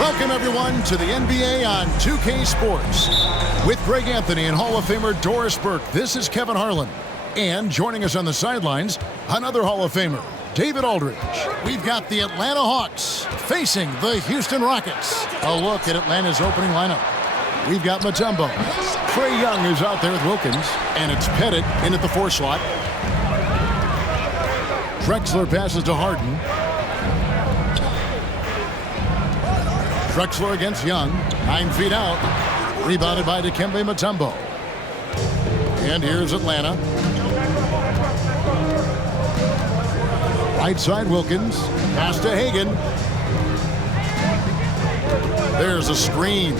Welcome, everyone, to the NBA on 2K Sports. With Greg Anthony and Hall of Famer Doris Burke, this is Kevin Harlan. And joining us on the sidelines, another Hall of Famer, David Aldridge. We've got the Atlanta Hawks facing the Houston Rockets. A look at Atlanta's opening lineup. We've got Mutombo. Trae Young is out there with Wilkins, and it's Pettit in at the 4 slot. Drexler passes to Harden. Drexler against Young, 9 feet out. Rebounded by Dikembe Mutombo. And here's Atlanta. Right side Wilkins, pass to Hagan. There's a screen.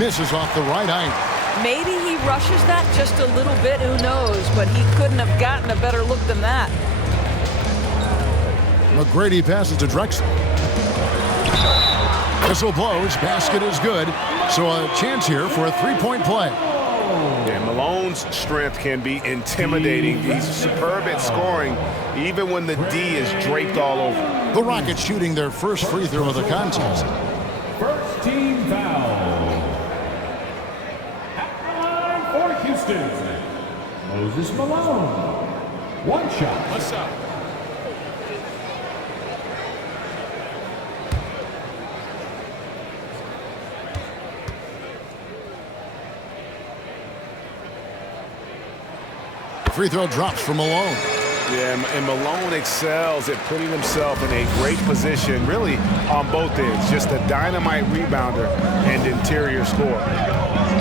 Misses off the right eye. Maybe he rushes that just a little bit, who knows, but he couldn't have gotten a better look than that. McGrady passes to Drexler. Whistle blows, basket is good, so a chance here for a three-point play. And Malone's strength can be intimidating. He's superb at scoring, even when the D is draped all over. The Rockets shooting their first free throw of the contest. First team foul. At the line for Houston, Moses Malone. One shot. What's up? Free throw drops for Malone. Yeah, and Malone excels at putting himself in a great position, really on both ends. Just a dynamite rebounder and interior scorer.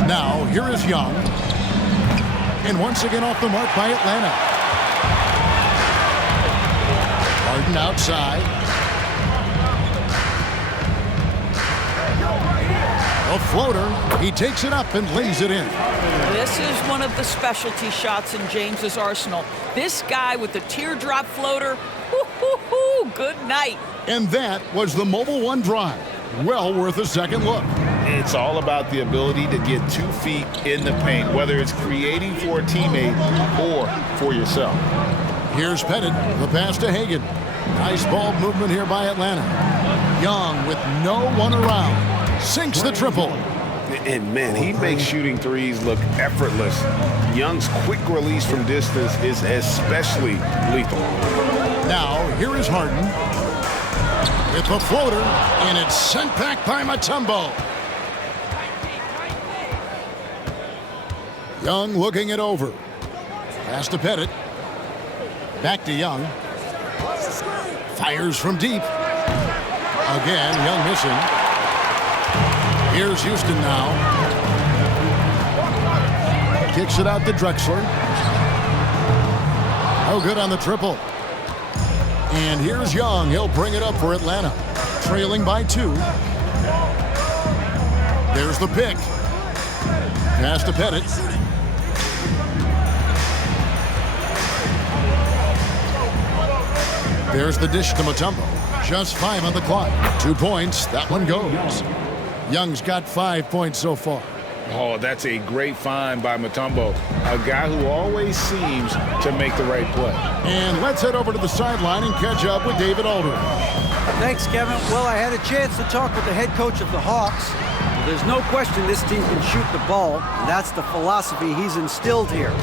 Now, here is Young. And once again off the mark by Atlanta. Harden outside. A floater. He takes it up and lays it in. This is one of the specialty shots in James's arsenal. This guy with the teardrop floater, good night. And that was the Mobile One drive. Well worth a second look. It's all about the ability to get 2 feet in the paint, whether it's creating for a teammate or for yourself. Here's Pettit, the pass to Hagan. Nice ball movement here by Atlanta. Young with no one around. Sinks the triple. And, man, he makes shooting threes look effortless. Young's quick release from distance is especially lethal. Now, here is Harden. With the floater, and it's sent back by Mutombo. Young looking it over. Pass to Pettit. Back to Young. Fires from deep. Again, Young missing. Here's Houston now. Kicks it out to Drexler. Oh, good on the triple. And here's Young. He'll bring it up for Atlanta. Trailing by 2. There's the pick. Pass to Pettit. There's the dish to Mutombo. Just 5 on the clock. 2 points. That one goes. Young's got 5 points so far. Oh, that's a great find by Mutombo, a guy who always seems to make the right play. And let's head over to the sideline and catch up with David Aldridge. Thanks, Kevin. Well, I had a chance to talk with the head coach of the Hawks. Well, there's no question this team can shoot the ball, and that's the philosophy he's instilled here.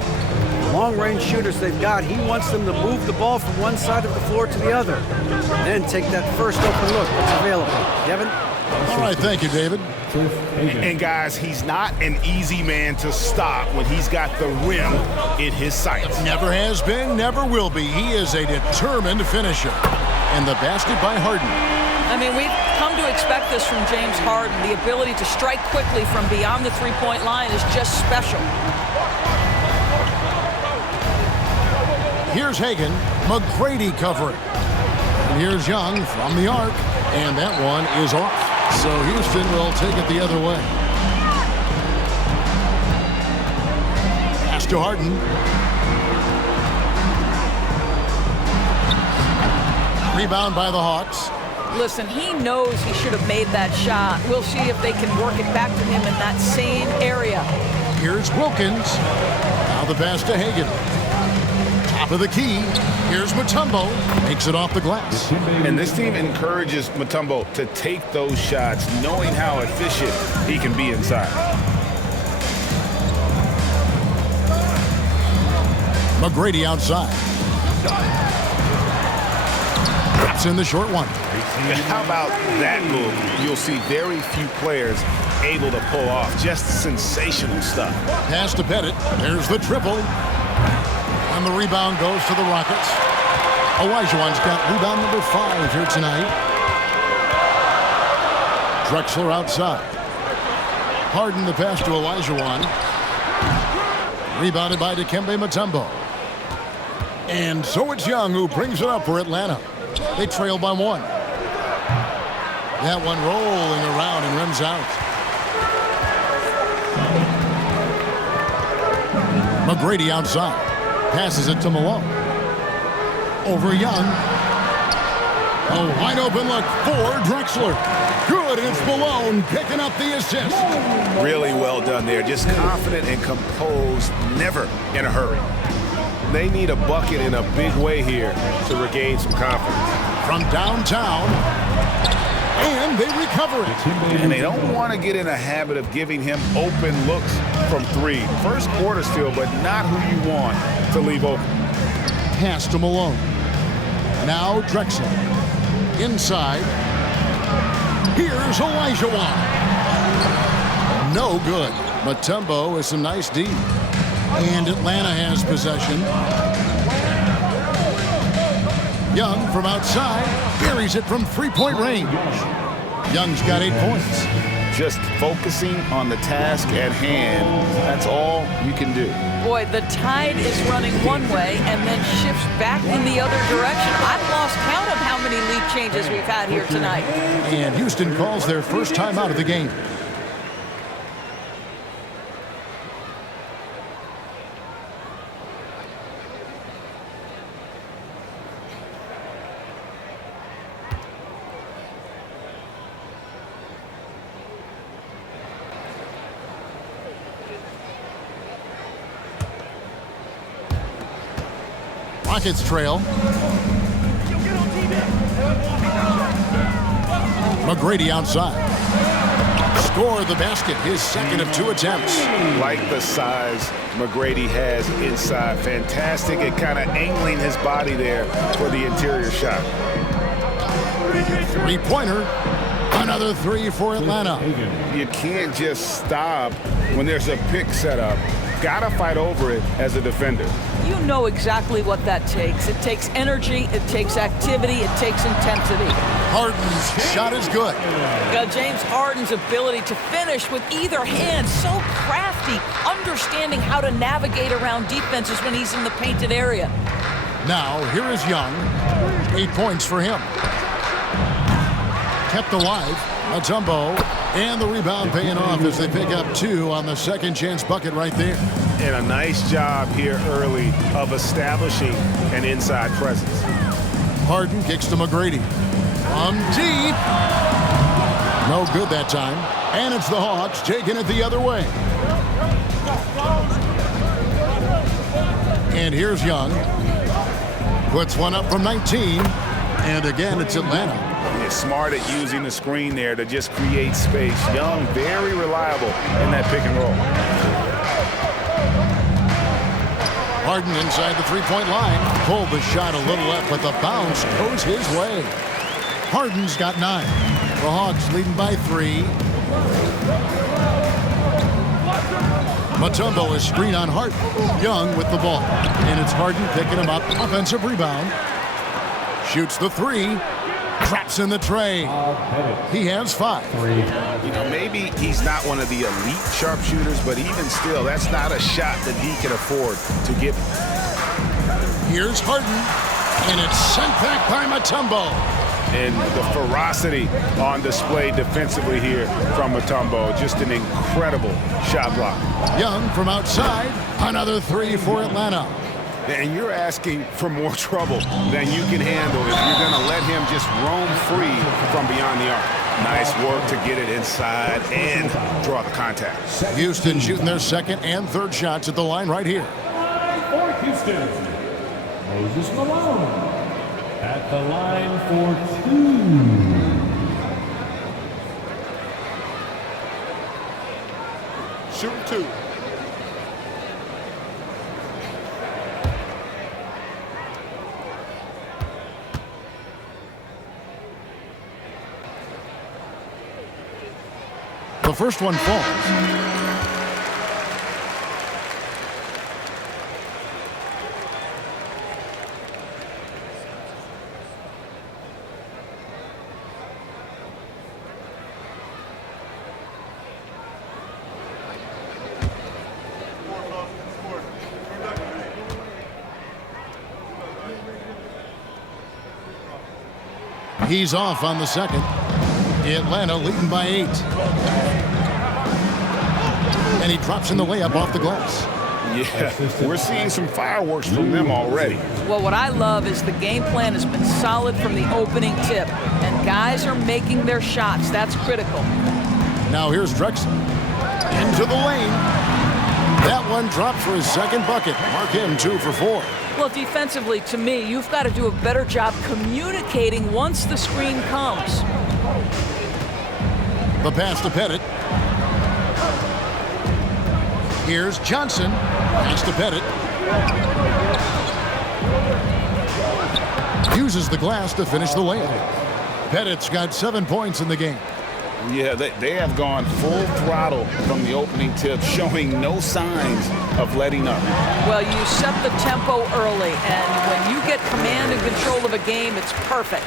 Long-range shooters they've got, he wants them to move the ball from one side of the floor to the other, and then take that first open look that's available. Kevin? All right, thank you, David. And guys, he's not an easy man to stop when he's got the rim in his sights. Never has been, never will be. He is a determined finisher. And the basket by Harden. I mean, we've come to expect this from James Harden. The ability to strike quickly from beyond the three-point line is just special. Here's Hagan, McGrady covering. And here's Young from the arc, and that one is off. So Houston will take it the other way. Pass to Harden. Rebound by the Hawks. Listen, he knows he should have made that shot. We'll see if they can work it back to him in that same area. Here's Wilkins. Now the pass to Hagan. Top for the key. Here's Mutombo. Makes it off the glass. And this team encourages Mutombo to take those shots, knowing how efficient he can be inside. McGrady outside. Drops in the short one. How about that move? You'll see very few players able to pull off just sensational stuff. Pass to Pettit. There's the triple. And the rebound goes to the Rockets. Olajuwon's got rebound number 5 here tonight. Drexler outside. Harden the pass to Olajuwon. Rebounded by Dikembe Mutombo. And so it's Young who brings it up for Atlanta. They trail by 1. That one rolling around and runs out. McGrady outside. Passes it to Malone. Over Young. A wide open look for Drexler. Good, it's Malone picking up the assist. Really well done there. Just confident and composed, never in a hurry. They need a bucket in a big way here to regain some confidence. From downtown. And they recover it. And they don't want to get in a habit of giving him open looks from 3. First quarter still, but not who you want to leave open. Pass to Malone. Now Drexler. Inside. Here's Olajuwon. No good. Mutombo with some nice D. And Atlanta has possession. Young from outside buries it from 3-point range. Young's got 8 points. Just focusing on the task at hand. That's all you can do. Boy, the tide is running one way and then shifts back in the other direction. I've lost count of how many lead changes we've had here tonight. And Houston calls their first time out of the game. Rockets trail. McGrady outside. Score the basket, his second of 2 attempts. Like the size McGrady has inside. Fantastic at kind of angling his body there for the interior shot. 3-pointer. Another 3 for Atlanta. You can't just stop when there's a pick set up. Gotta fight over it as a defender. You know exactly what that takes. It takes energy, it takes activity, it takes intensity. Harden's shot is good. James Harden's ability to finish with either hand, so crafty, understanding how to navigate around defenses when he's in the painted area. Now, here is Young. 8 points for him. Kept alive. Mutombo. And the rebound paying off as they pick up 2 on the second chance bucket right there. And a nice job here early of establishing an inside presence. Harden kicks to McGrady. From deep. No good that time. And it's the Hawks taking it the other way. And here's Young. Puts one up from 19. And again, it's Atlanta. Smart at using the screen there to just create space. Young, very reliable in that pick and roll. Harden inside the 3-point line. Pulled the shot a little left, but the bounce goes his way. Harden's got 9. The Hawks leading by 3. Mutombo is screen on Harden. Young with the ball. And it's Harden picking him up. Offensive rebound. Shoots the 3. Traps in the tray. He has 5. You know, maybe he's not one of the elite sharpshooters, but even still, that's not a shot that he can afford to give. Here's Harden, and it's sent back by Mutombo. And the ferocity on display defensively here from Mutombo. Just an incredible shot block. Young from outside. Another 3 for Atlanta. And you're asking for more trouble than you can handle if you're going to let him just roam free from beyond the arc. Nice work to get it inside and draw the contact. Houston shooting their second and third shots at the line right here. For Houston, Moses Malone. At the line for 2. Shoot 2. The first one falls. He's off on the second. Atlanta leading by 8. And he drops in the layup off the glass. Yeah, we're seeing some fireworks from them already. Well, what I love is the game plan has been solid from the opening tip, and guys are making their shots. That's critical. Now here's Drexler. Into the lane. That one dropped for his second bucket. Mark him 2 for 4. Well, defensively, to me, you've got to do a better job communicating once the screen comes. The pass to Pettit. Here's Johnson. Pass to Pettit. Uses the glass to finish the layup. Pettit's got 7 points in the game. Yeah, they have gone full throttle from the opening tip, showing no signs of letting up. Well, you set the tempo early, and when you get command and control of a game, it's perfect.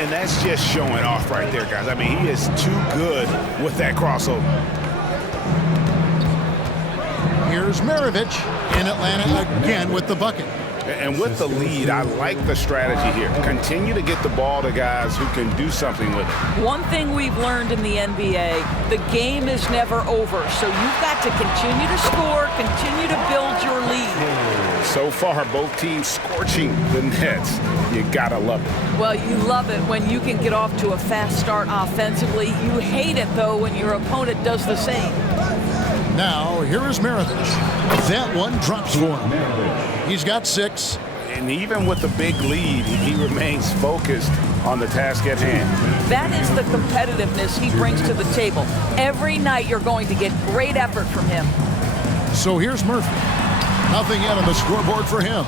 And that's just showing off right there, guys. I mean, he is too good with that crossover. Here's Maravich in Atlanta again with the bucket. And with the lead, I like the strategy here. Continue to get the ball to guys who can do something with it. One thing we've learned in the NBA, the game is never over. So you've got to continue to score, continue to build your lead. So far, both teams scorching the Nets. You gotta love it. Well, you love it when you can get off to a fast start offensively. You hate it, though, when your opponent does the same. Now, here is Maravich. That one drops for him. He's got 6. And even with the big lead, he remains focused on the task at hand. That is the competitiveness he brings to the table. Every night you're going to get great effort from him. So here's Murphy. Nothing yet on the scoreboard for him.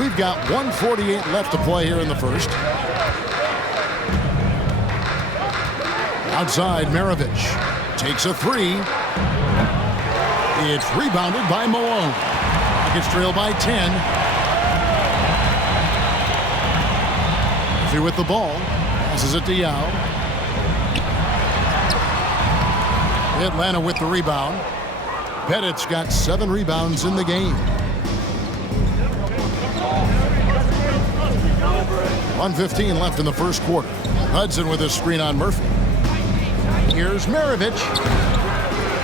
We've got 1:48 left to play here in the first. Outside, Maravich takes a 3. It's rebounded by Malone. Gets trailed by 10. Murphy with the ball. Passes it to Yao. Atlanta with the rebound. Pettit's got 7 rebounds in the game. 1:15 left in the first quarter. Hudson with a screen on Murphy. Here's Maravich.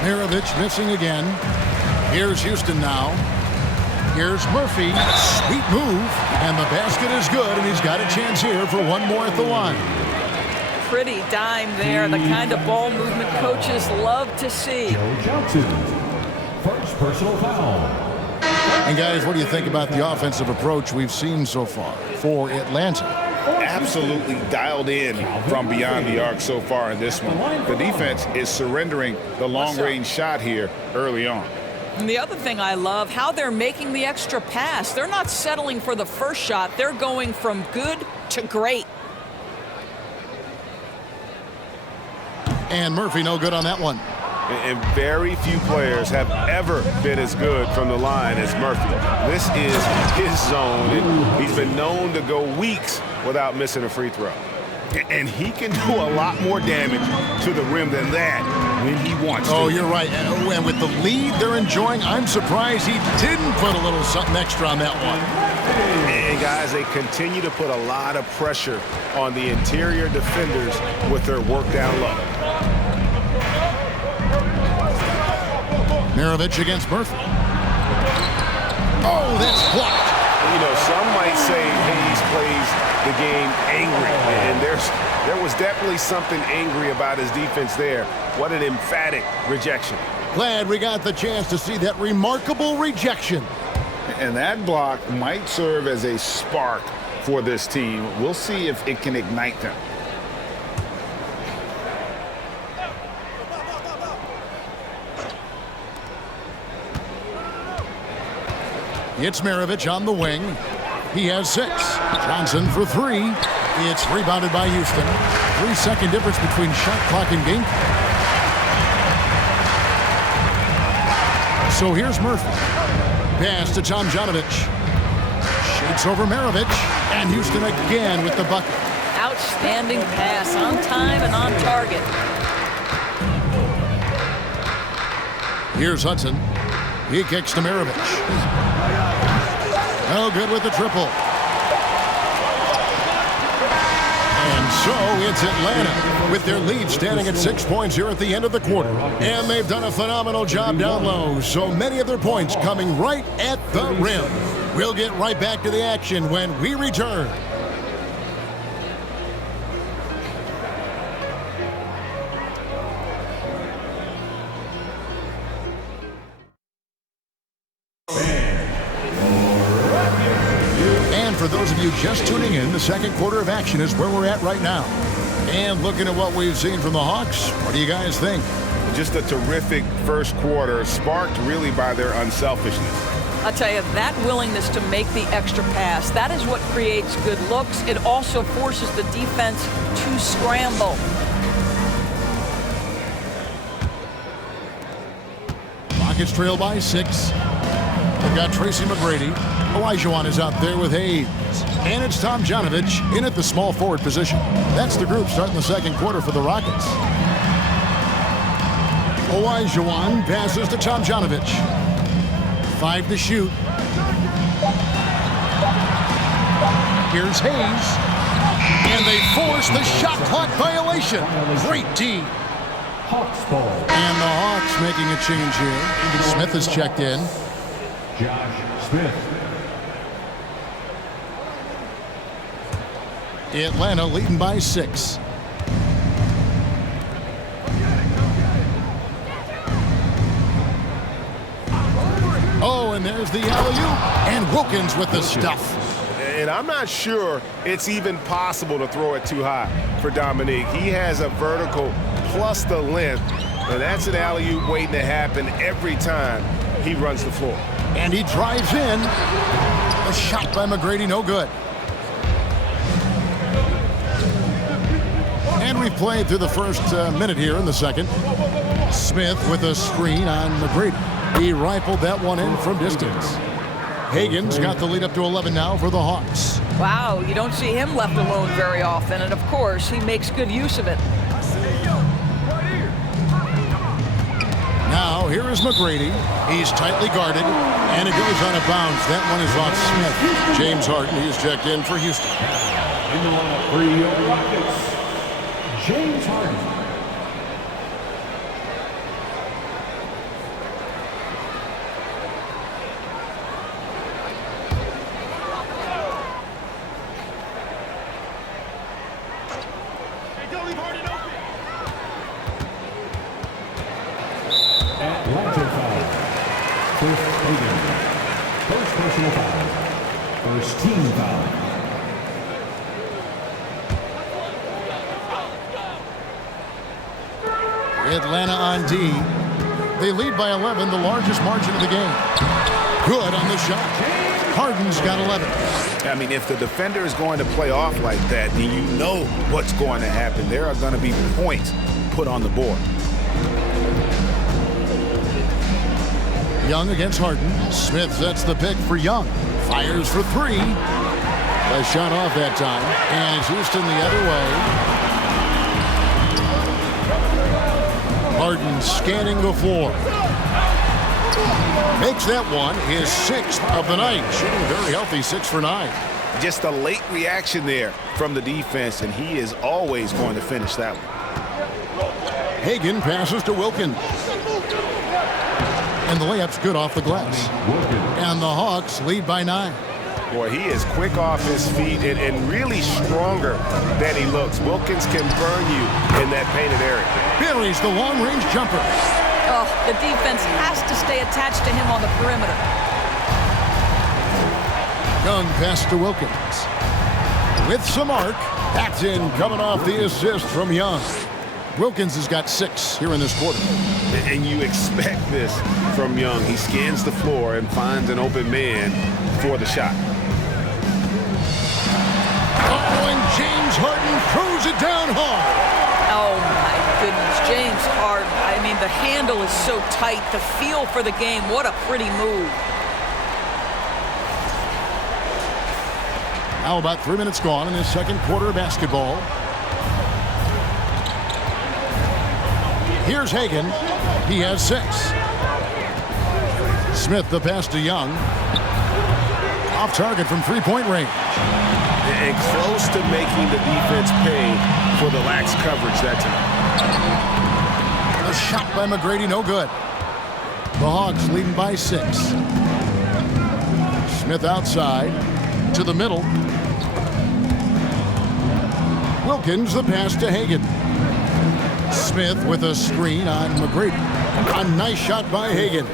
Maravich missing again. Here's Houston now. Here's Murphy. Sweet move. And the basket is good, and he's got a chance here for one more at the line. Pretty dime there. The kind of ball movement coaches love to see. Joe Johnson. First personal foul. And guys, what do you think about the offensive approach we've seen so far for Atlanta? Absolutely dialed in from beyond the arc so far in this one. The defense is surrendering the long-range shot here early on. And the other thing I love, how they're making the extra pass. They're not settling for the first shot. They're going from good to great. And Murphy no good on that one. And very few players have ever been as good from the line as Murphy. This is his zone, and he's been known to go weeks without missing a free throw. And he can do a lot more damage to the rim than that when he wants to. Oh, you're right. And with the lead they're enjoying, I'm surprised he didn't put a little something extra on that one. And guys, they continue to put a lot of pressure on the interior defenders with their work down low. Maravich against Murphy. Oh, that's blocked. You know, some might say Hayes plays the game angry, and there was definitely something angry about his defense there. What an emphatic rejection. Glad we got the chance to see that remarkable rejection. And that block might serve as a spark for this team. We'll see if it can ignite them. It's Maravich on the wing. He has 6. Johnson for 3. It's rebounded by Houston. 3-second difference between shot clock and game. So here's Murphy. Pass to Tomjanovich. Shakes over Maravich. And Houston again with the bucket. Outstanding pass, on time and on target. Here's Hudson. He kicks to Maravich. No good with the triple. And so it's Atlanta with their lead standing at 6 points here at the end of the quarter. And they've done a phenomenal job down low. So many of their points coming right at the rim. We'll get right back to the action when we return. For those of you just tuning in, the second quarter of action is where we're at right now. And looking at what we've seen from the Hawks, what do you guys think? Just a terrific first quarter, sparked really by their unselfishness. I'll tell you, that willingness to make the extra pass, that is what creates good looks. It also forces the defense to scramble. Rockets trail by 6. They've got Tracy McGrady. Olajuwon is out there with Hayes. And it's Tomjanovich in at the small forward position. That's the group starting the second quarter for the Rockets. Olajuwon passes to Tomjanovich. 5 to shoot. Here's Hayes. And they force the shot clock violation. Great team. Hawks ball. And the Hawks making a change here. Smith is checked in. Josh Smith. Atlanta leading by 6. Oh, and there's the alley-oop. And Wilkins with the stuff. And I'm not sure it's even possible to throw it too high for Dominique. He has a vertical plus the length. And that's an alley-oop waiting to happen every time he runs the floor. And he drives in. A shot by McGrady, no good. And we've played through the first minute here in the second. Smith with a screen on McGrady. He rifled that one in from distance. Hagen's got the lead up to 11 now for the Hawks. Wow, you don't see him left alone very often, and of course, he makes good use of it. Now, here is McGrady. He's tightly guarded, and it goes out of bounds. That one is off Smith. James Harden, he's checked in for Houston. In the lineup for your Rockets, James Harden. Atlanta foul. First Hagen. First personal foul. First team foul. Atlanta on D. They lead by 11, the largest margin of the game. Good on the shot. Harden's got 11. I mean, if the defender is going to play off like that, then you know what's going to happen. There are going to be points put on the board. Young against Harden. Smith sets the pick for Young. Fires for 3. A shot off that time. And it's Houston the other way. Harden scanning the floor. Makes that one his 6th of the night. Shooting very healthy, 6 for 9. Just a late reaction there from the defense, and he is always going to finish that one. Hagen passes to Wilkins. And the layup's good off the glass. And the Hawks lead by 9. Boy, he is quick off his feet and really stronger than he looks. Wilkins can burn you in that painted area. Buries the long-range jumper. Oh, the defense has to stay attached to him on the perimeter. Young pass to Wilkins. With some arc, that's in coming off the assist from Young. Wilkins has got 6 here in this quarter. And you expect this from Young. He scans the floor and finds an open man for the shot. Oh, and James Harden throws it down hard. Oh, my goodness. James Harden. I mean, the handle is so tight. The feel for the game. What a pretty move. Now about 3 minutes gone in this second quarter of basketball. Here's Hagan. He has 6. Smith the pass to Young. Off target from three-point range. And close to making the defense pay for the lax coverage that time. A shot by McGrady, no good. The Hawks leading by 6. Smith outside to the middle. Wilkins the pass to Hagan. Smith with a screen on McGrady. A nice shot by Hagan.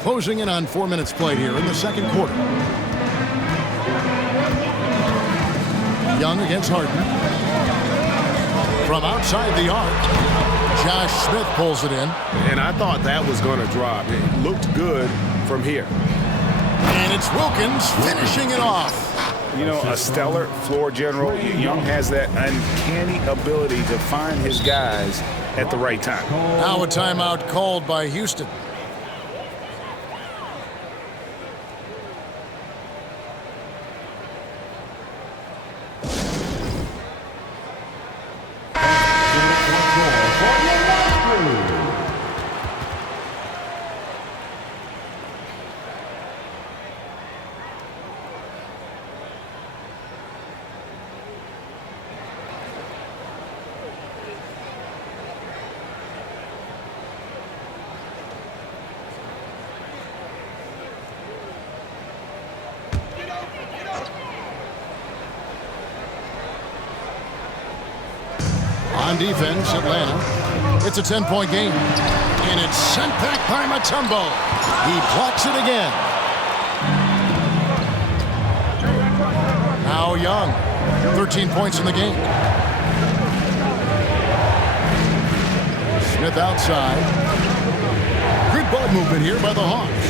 Closing in on 4 minutes played here in the second quarter. Young against Harden. From outside the arc, Josh Smith pulls it in. And I thought that was going to drop. It looked good from here. And it's Wilkins finishing it off. You know, a stellar floor general. Young has that uncanny ability to find his guys at the right time. Now a timeout called by Houston. On defense, Atlanta. It's a 10-point game. And it's sent back by Mutombo. He blocks it again. Now Young. 13 points in the game. Smith outside. Good ball movement here by the Hawks.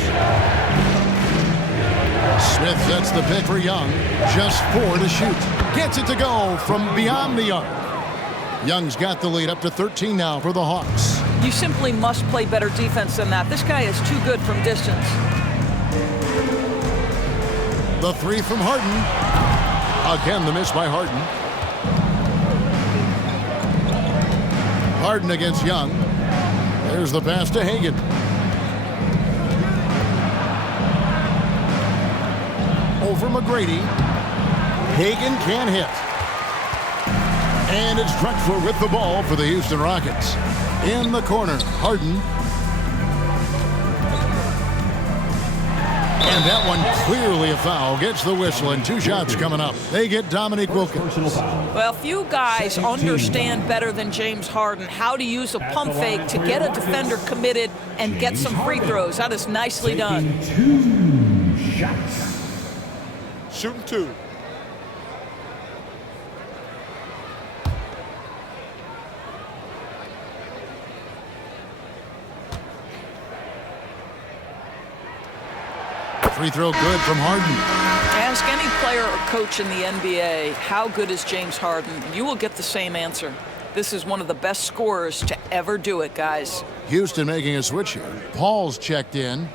Smith sets the pick for Young. Just 4 to shoot. Gets it to go from beyond the arc. Young's got the lead up to 13 now for the Hawks. You simply must play better defense than that. This guy is too good from distance. The 3 from Harden. Again, the miss by Harden. Harden against Young. There's the pass to Hagan. Over McGrady. Hagan can't hit. And it's Drexler with the ball for the Houston Rockets. In the corner, Harden. And that one clearly a foul. Gets the whistle and 2 shots coming up. They get Dominique Wilkins. Well, few guys understand better than James Harden how to use a pump fake to get a defender committed and get some free throws. That is nicely done. 2 shots. Shooting 2. Free throw good from Harden. Ask any player or coach in the NBA, how good is James Harden? You will get the same answer. This is one of the best scorers to ever do it, guys. Houston making a switch here. Paul's checked in.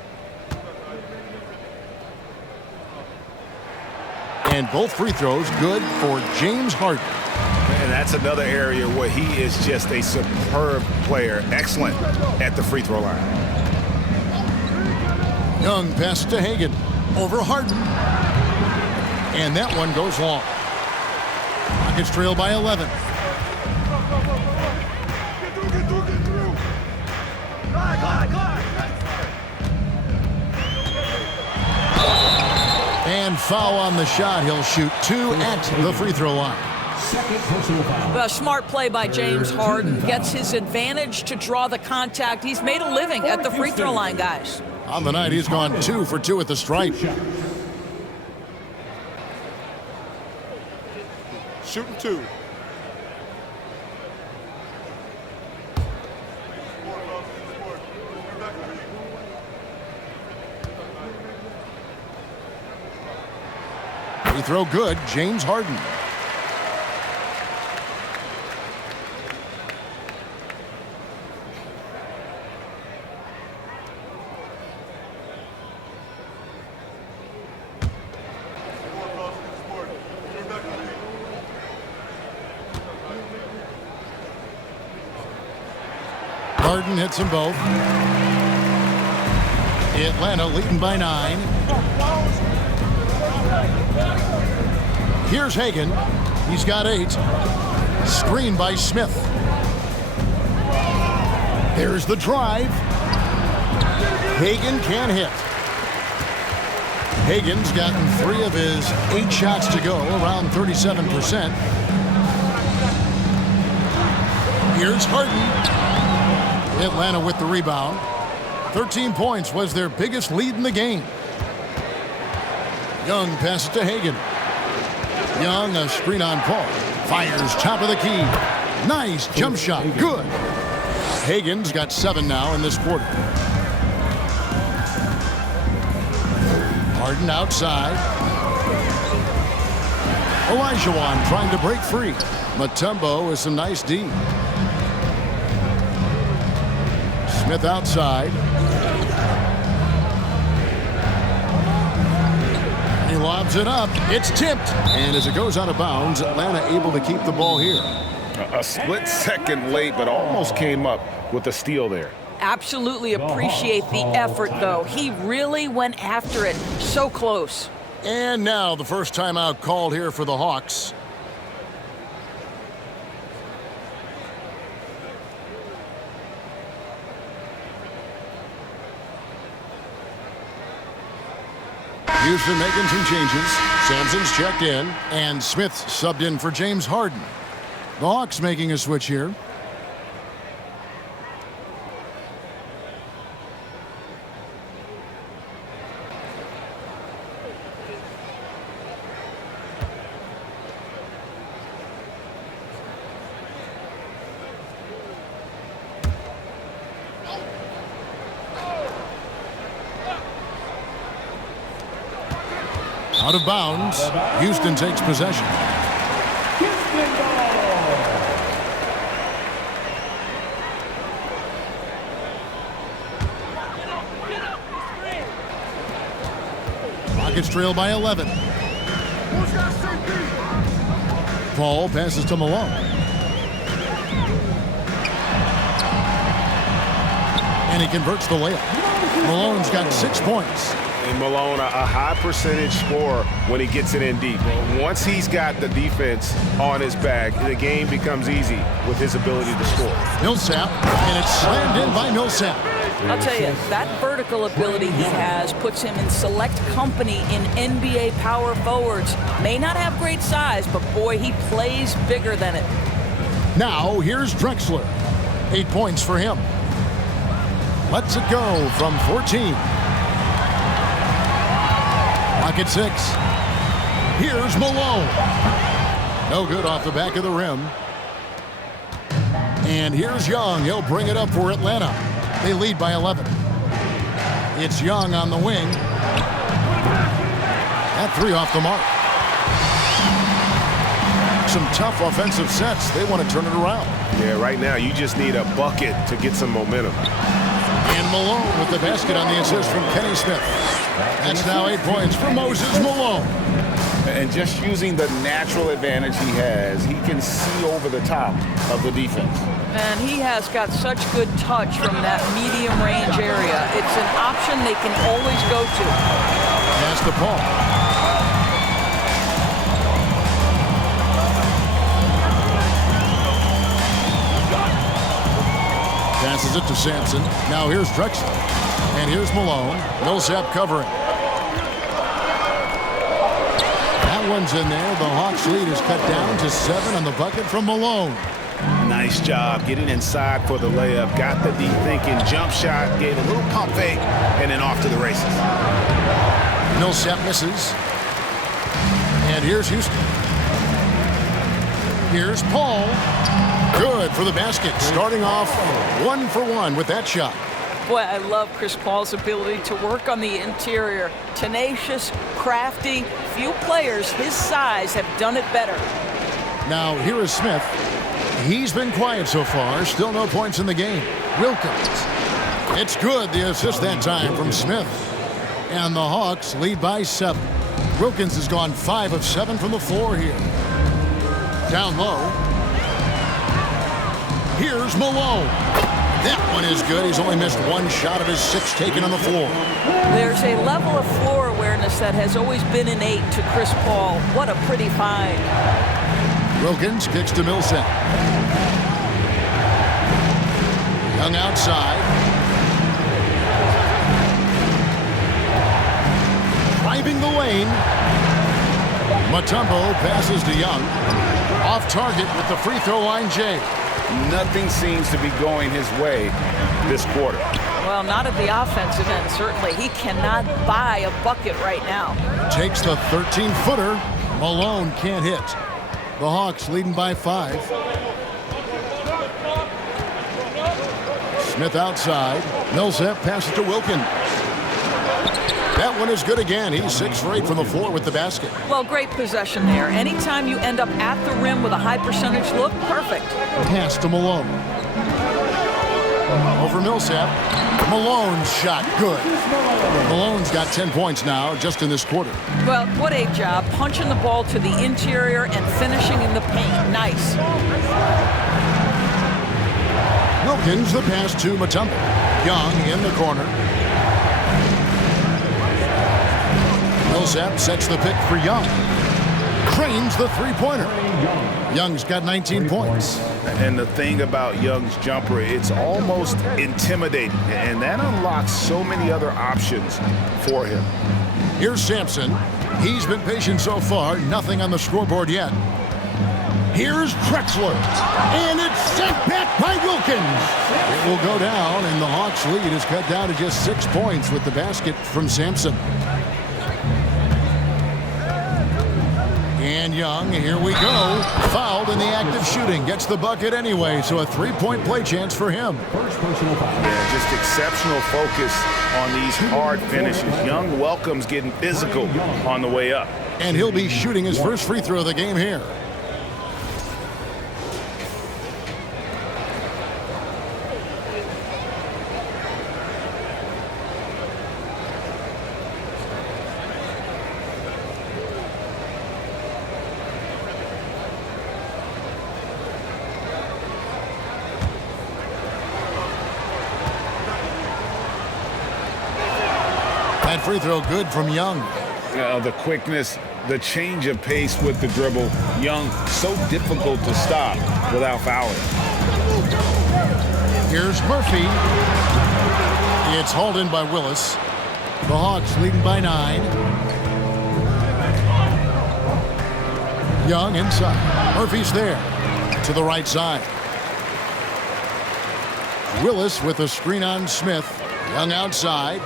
And both free throws good for James Harden. And that's another area where he is just a superb player. Excellent at the free throw line. Young pass to Hagan. Over Harden. And that one goes long. Rockets trail by 11. And foul on the shot. He'll shoot 2 at the free throw line. Second personal foul. A smart play by James Harden. Gets his advantage to draw the contact. He's made a living at the free throw line, guys. On the night, he's gone 2 for 2 at the stripe. shooting 2. Free throw good, James Harden. Harden hits them both. Atlanta leading by 9. Here's Hagan. He's got 8. Screen by Smith. There's the drive. Hagan can't hit. Hagan's gotten 3 of his 8 shots to go, around 37%. Here's Harden. Atlanta with the rebound. 13 points was their biggest lead in the game. Young passes to Hagan. Young, a screen on Paul. Fires top of the key. Nice jump shot. Good. Hagan's got 7 now in this quarter. Harden outside. Olajuwon trying to break free. Mutombo with some nice D. Smith outside. He lobs it up. It's tipped. And as it goes out of bounds, Atlanta able to keep the ball here. A split second late, but almost came up with a steal there. Absolutely appreciate the effort, though. He really went after it. So close. And now the first timeout called here for the Hawks. Houston making some changes. Sampson's checked in, and Smith's subbed in for James Harden. The Hawks making a switch here. Out of bounds. Houston takes possession. Rockets trail by 11. Paul passes to Malone. And he converts the layup. Malone's got 6 points. And Malone, a high percentage scorer when he gets it in deep. Once he's got the defense on his back, the game becomes easy with his ability to score. Millsap, and it's slammed in by Millsap. I'll tell you, that vertical ability he has puts him in select company in NBA power forwards. May not have great size, but boy, he plays bigger than it. Now, here's Drexler. 8 points for him. Lets it go from 14. Rocket 6. Here's Malone. No good off the back of the rim. And here's Young. He'll bring it up for Atlanta. They lead by 11. It's Young on the wing. That 3 off the mark. Some tough offensive sets. They want to turn it around. Yeah, right now you just need a bucket to get some momentum. And Malone with the basket on the assist from Kenny Smith. That's now 8 points for Moses Malone. And just using the natural advantage he has, he can see over the top of the defense. And he has got such good touch from that medium range area. It's an option they can always go to. Pass to Paul. Passes it to Sampson. Now here's Drexler. And here's Malone. Millsap covering. That one's in there. The Hawks lead is cut down to 7 on the bucket from Malone. Nice job getting inside for the layup. Got the deep thinking jump shot. Gave a little pump fake. And then off to the races. Millsap misses. And here's Houston. Here's Paul. Good for the basket. Starting off 1 for 1 with that shot. Boy, I love Chris Paul's ability to work on the interior. Tenacious, crafty. Few players his size have done it better. Now, here is Smith. He's been quiet so far. Still no points in the game. Wilkins. It's good, the assist that time from Smith. And the Hawks lead by 7. Wilkins has gone 5 of 7 from the floor here. Down low. Here's Malone. That one is good. He's only missed 1 shot of his 6 taken on the floor. There's a level of floor awareness that has always been innate to Chris Paul. What a pretty find. Wilkins kicks to Millsap. Young outside. Driving the lane. Mutombo passes to Young. Off target with the free throw line, Jay. Nothing seems to be going his way this quarter. Well, not at the offensive end, certainly. He cannot buy a bucket right now. Takes the 13-footer. Malone can't hit. The Hawks leading by 5. Smith outside. Millsap passes to Wilkins. That one is good again. He's 6 for 8 from the floor with the basket. Well, great possession there. Anytime you end up at the rim with a high percentage look, perfect. Pass to Malone. Over Millsap. Malone's shot, good. Malone's got 10 points now just in this quarter. Well, what a job. Punching the ball to the interior and finishing in the paint. Nice. Wilkins, the pass to Mutombo. Young in the corner. Millsap sets the pick for Young. Drains the three-pointer. Young's got 19 points. And the thing about Young's jumper, it's almost intimidating. And that unlocks so many other options for him. Here's Sampson. He's been patient so far. Nothing on the scoreboard yet. Here's Drexler. And it's sent back by Wilkins. It will go down, and the Hawks' lead is cut down to just 6 points with the basket from Sampson. And Young, here we go. Fouled in the act of shooting. Gets the bucket anyway, so a 3-point play chance for him. First personal foul. Yeah, just exceptional focus on these hard finishes. Young welcomes getting physical on the way up. And he'll be shooting his first free throw of the game here. That free throw good from Young. The quickness, the change of pace with the dribble. Young, so difficult to stop without fouling. Here's Murphy. It's hauled in by Willis. The Hawks leading by 9. Young inside. Murphy's there. To the right side. Willis with a screen on Smith. Young outside.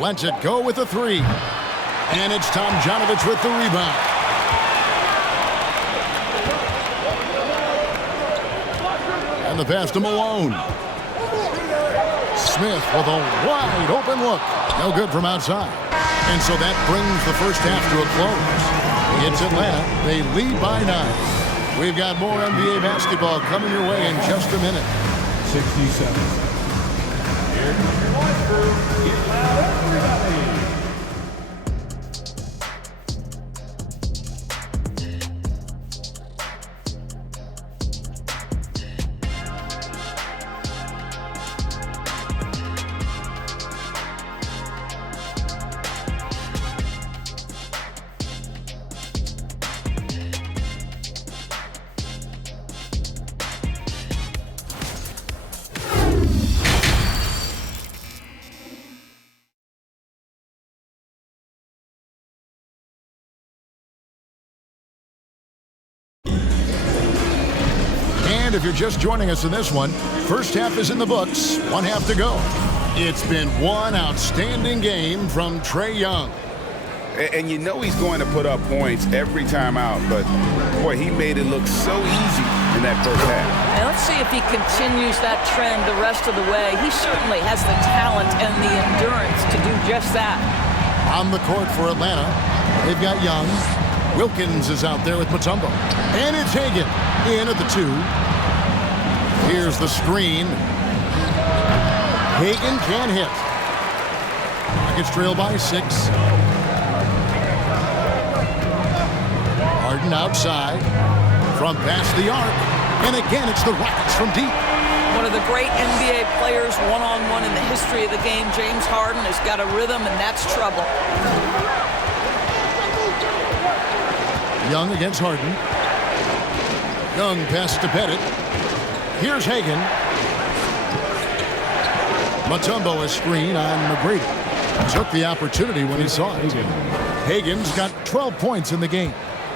Lets it go with the 3. And it's Tomjanovich with the rebound. And the pass to Malone. Smith with a wide open look. No good from outside. And so that brings the first half to a close. It's Atlanta. They lead by 9. We've got more NBA basketball coming your way in just a minute. 60 seconds. Here comes your launch crew. Get loud, everybody. And if you're just joining us in this one, first half is in the books, 1 half to go. It's been one outstanding game from Trae Young. And you know he's going to put up points every time out, but boy, he made it look so easy in that first half. And let's see if he continues that trend the rest of the way. He certainly has the talent and the endurance to do just that. On the court for Atlanta, they've got Young. Wilkins is out there with Mutombo. And it's Hagan in at the 2. Here's the screen. Hagan can't hit. Rockets trail by 6. Harden outside from past the arc. And again, it's the Rockets from deep. One of the great NBA players one-on-one in the history of the game, James Harden, has got a rhythm, and that's trouble. Young against Harden. Young passes to Pettit. Here's Hagan. Mutombo a screen on McGrady. Took the opportunity when he saw it. Hagan's got 12 points in the game.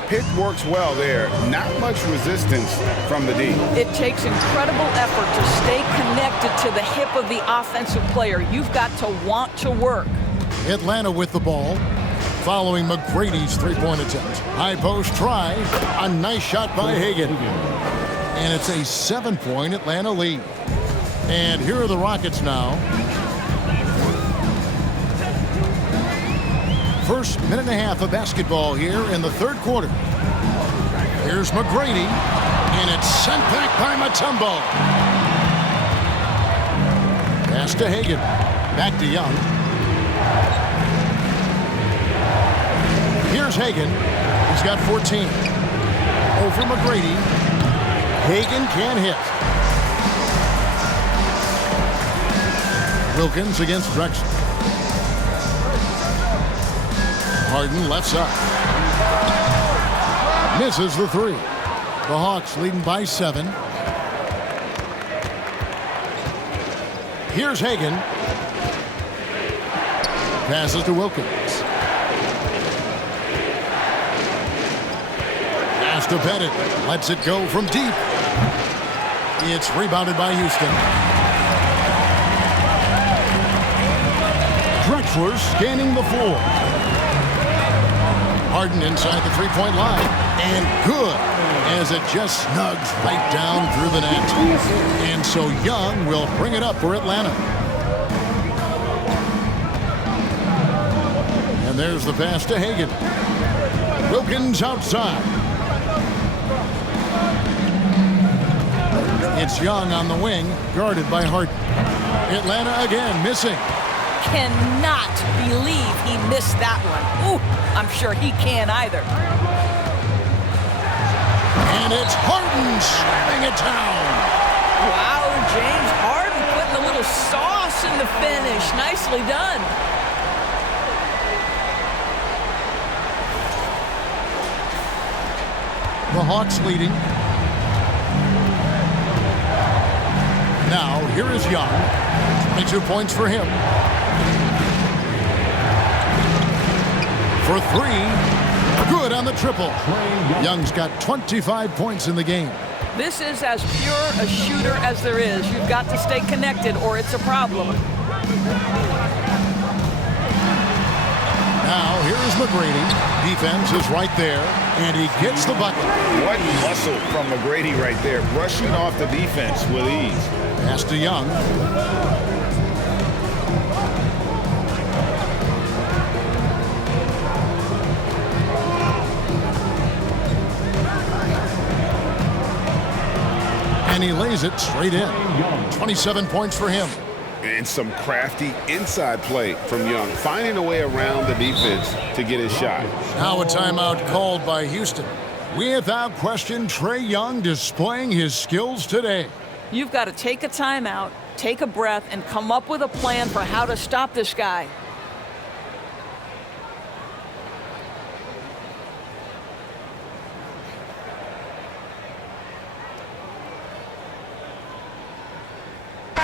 Pitt works well there. Not much resistance from the D. It takes incredible effort to stay connected to the hip of the offensive player. You've got to want to work. Atlanta with the ball. Following McGrady's three-point attempt. High post try. A nice shot by Hagan. And it's a 7-point Atlanta lead. And here are the Rockets now. First minute and a half of basketball here in the third quarter. Here's McGrady, and it's sent back by Mutombo. Pass to Hagan. Back to Young. Here's Hagan. He's got 14. Over McGrady. Hagan can't hit. Wilkins against Drexler. Harden left side. Misses the 3. The Hawks leading by 7. Here's Hagan. Passes to Wilkins. Pass to Pettit. Lets it go from deep. It's rebounded by Houston. Drexler scanning the floor. Harden inside the three-point line. And good, as it just snugs right down through the net. And so Young will bring it up for Atlanta. And there's the pass to Hagan. Wilkins outside. It's Young on the wing, guarded by Harden. Atlanta again missing. Cannot believe he missed that one. Ooh, I'm sure he can't either. And it's Harden slamming it down. Wow, James Harden putting a little sauce in the finish. Nicely done. The Hawks leading. Now, here is Young. 22 points for him. For 3. Good on the triple. Young's got 25 points in the game. This is as pure a shooter as there is. You've got to stay connected or it's a problem. Now, here is McGrady. Defense is right there, and he gets the bucket. What muscle from McGrady right there, brushing off the defense with ease. Pass to Young. And he lays it straight in. 27 points for him. And some crafty inside play from Young, finding a way around the defense to get his shot. Now a timeout called by Houston. Without question, Trae Young displaying his skills today. You've got to take a timeout, take a breath, and come up with a plan for how to stop this guy.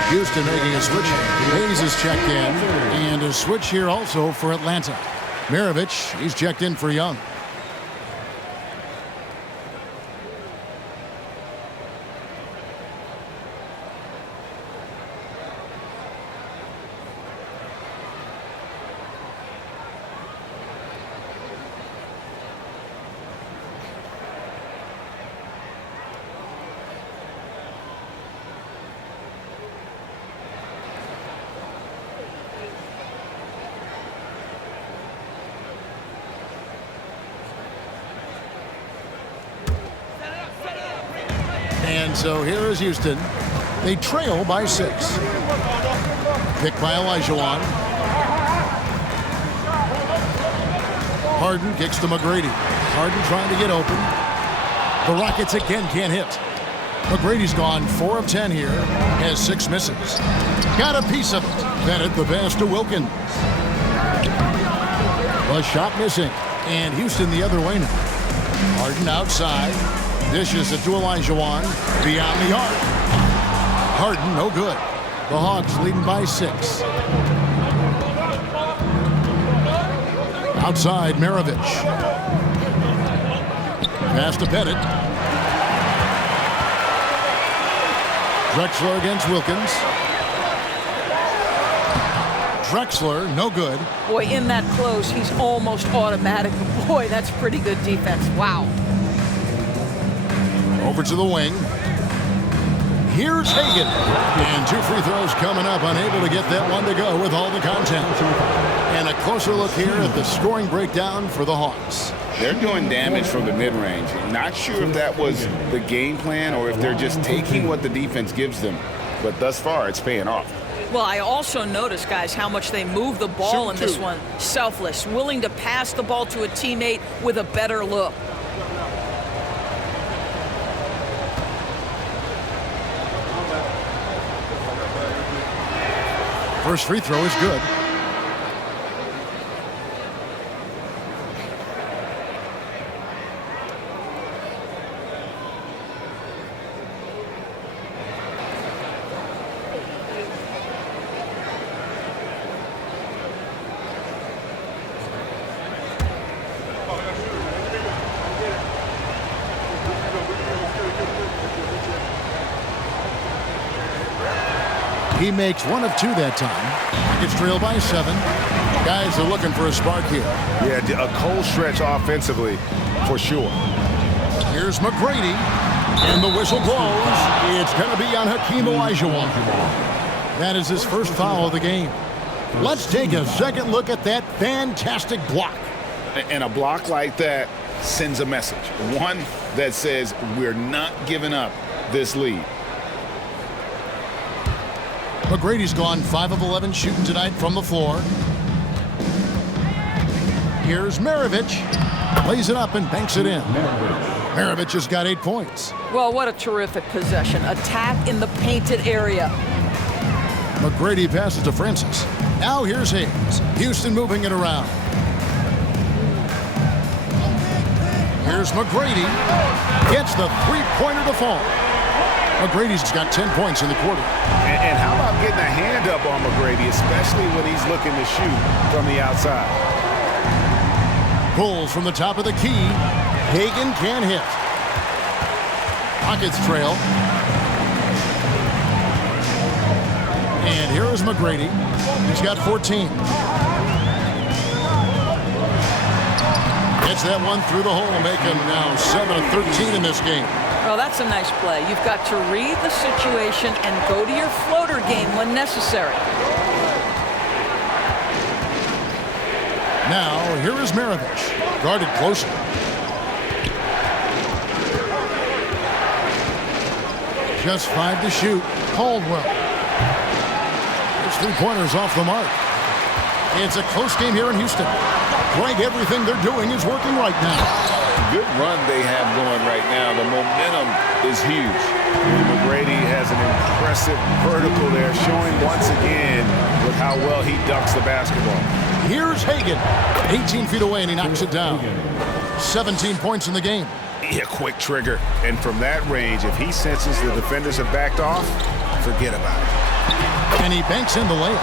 Houston making a switch. Hayes is checked in. And a switch here also for Atlanta. Maravich, he's checked in for Young. And so here is Houston. They trail by 6. Picked by Olajuwon. Harden kicks to McGrady. Harden trying to get open. The Rockets again can't hit. McGrady's gone 4 of 10 here. Has 6 misses. Got a piece of it. Bennett the pass to Wilkins. A shot missing. And Houston the other way now. Harden outside. Dishes it to Olajuwon. Beyond the arc. Harden no good. The Hawks leading by 6. Outside Maravich. Pass to Bennett. Drexler against Wilkins. Drexler, no good. Boy, in that close, he's almost automatic. Boy, that's pretty good defense. Wow. Over to the wing. Here's Hagan. And 2 free throws coming up. Unable to get that one to go with all the contact. And a closer look here at the scoring breakdown for the Hawks. They're doing damage from the mid-range. Not sure if that was the game plan or if they're just taking what the defense gives them. But thus far, it's paying off. Well, I also noticed, guys, how much they move the ball in this one. Selfless, willing to pass the ball to a teammate with a better look. First free throw is good. He makes 1 of 2 that time. Gets trailed by 7. Guys are looking for a spark here. Yeah, a cold stretch offensively, for sure. Here's McGrady. And the whistle blows. It's going to be on Hakeem Olajuwon. That is his first foul of the game. Let's take a second look at that fantastic block. And a block like that sends a message. One that says we're not giving up this lead. McGrady's gone 5 of 11 shooting tonight from the floor. Here's Maravich. Lays it up and banks it in. Maravich has got 8 points. Well, what a terrific possession. Attack in the painted area. McGrady passes to Francis. Now here's Hayes. Houston moving it around. Here's McGrady. Gets the three-pointer to fall. McGrady's got 10 points in the quarter. And how about getting a hand up on McGrady, especially when he's looking to shoot from the outside? Pulls from the top of the key. Hagan can't hit. Rockets trail. And here is McGrady. He's got 14. Gets that one through the hole, making now 7 of 13 in this game. Well, that's a nice play. You've got to read the situation and go to your floater game when necessary. Now, here is Maravich. Guarded closer. Just 5 to shoot. Caldwell. His three-pointers off the mark. It's a close game here in Houston. Greg, everything they're doing is working right now. Good run they have going right now. The momentum is huge. McGrady has an impressive vertical there, showing once again with how well he dunks the basketball. Here's Hagan. 18 feet away, and he knocks it down. 17 points in the game. Yeah, quick trigger. And from that range, if he senses the defenders have backed off, forget about it. And he banks in the layup.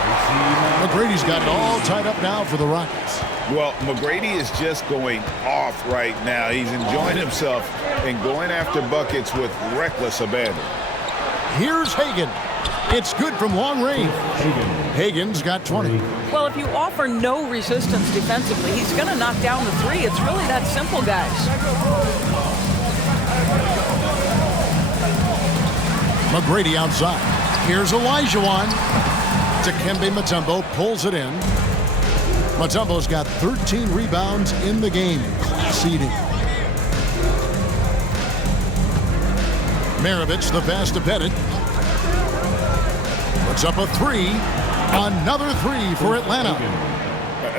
McGrady's got it all tied up now for the Rockets. Well, McGrady is just going off right now. He's enjoying himself and going after buckets with reckless abandon. Here's Hagan. It's good from long range. Hagan's got 20. Well, if you offer no resistance defensively, he's going to knock down the three. It's really that simple, guys. McGrady outside. Here's Olajuwon. Dikembe Mutombo pulls it in. Mutombo's got 13 rebounds in the game. Class eating. Maravich, the pass to Pettit. Puts up a three. Another three for Atlanta.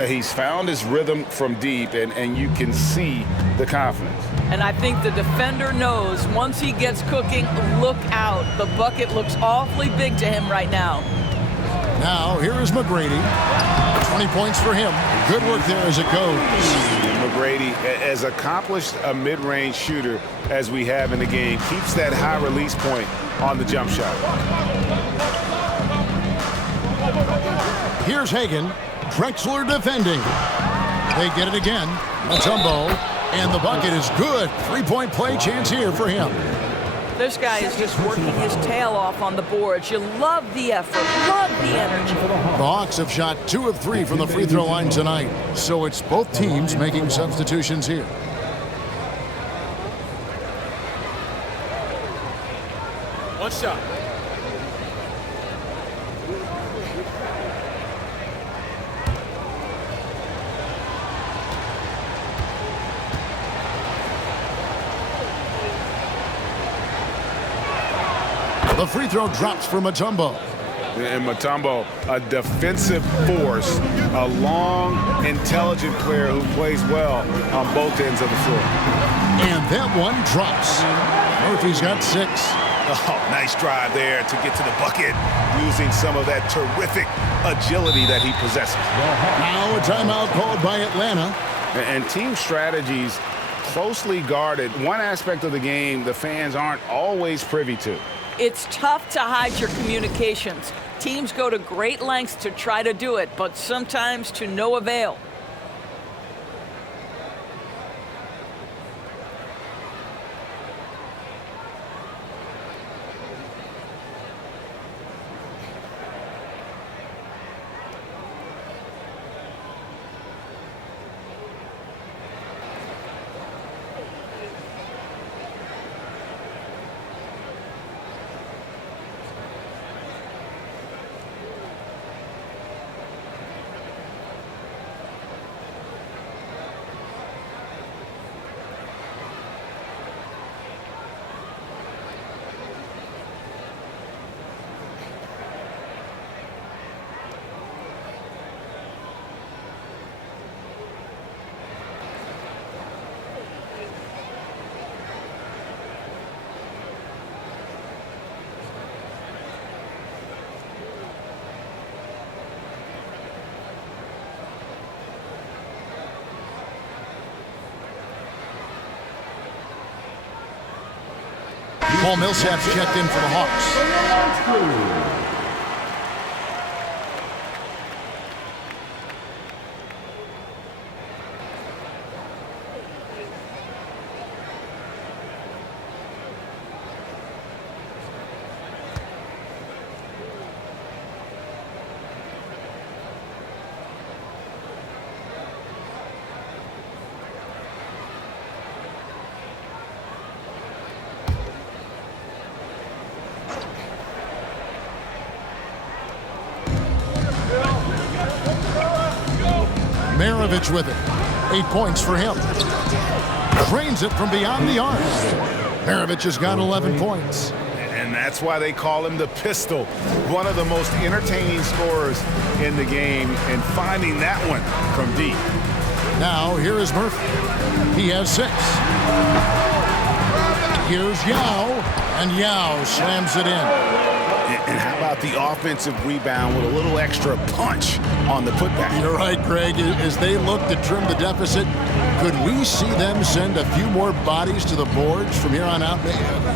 He's found his rhythm from deep, and you can see the confidence. And I think the defender knows once he gets cooking, look out. The bucket looks awfully big to him right now. Now, here is McGrady. 20 points for him. Good work there as it goes. McGrady, as accomplished a mid-range shooter as we have in the game, keeps that high release point on the jump shot. Here's Hagan. Drexler defending. They get it again. Mutombo. And the bucket is good. Three-point play chance here for him. This guy is just working his tail off on the boards. You love the effort, love the energy. The Hawks have shot 2 of 3 from the free throw line tonight. So it's both teams making substitutions here. One shot. The free throw drops for Mutombo. And Mutombo, a defensive force, a long, intelligent player who plays well on both ends of the floor. And that one drops. Murphy's got 6. Oh, nice drive there to get to the bucket, using some of that terrific agility that he possesses. Now a timeout called by Atlanta. And team strategies closely guarded. One aspect of the game the fans aren't always privy to. It's tough to hide your communications. Teams go to great lengths to try to do it, but sometimes to no avail. Paul Millsap's checked in for the Hawks. Maravich with it. 8 points for him. Drains it from beyond the arc. Maravich has got 11 points. And that's why they call him the Pistol. One of the most entertaining scorers in the game, and finding that one from deep. Now, here is Murphy. He has 6. Here's Yao, and Yao slams it in. And how about the offensive rebound with a little extra punch on the putback? You're right, Greg. As they look to trim the deficit, could we see them send a few more bodies to the boards from here on out?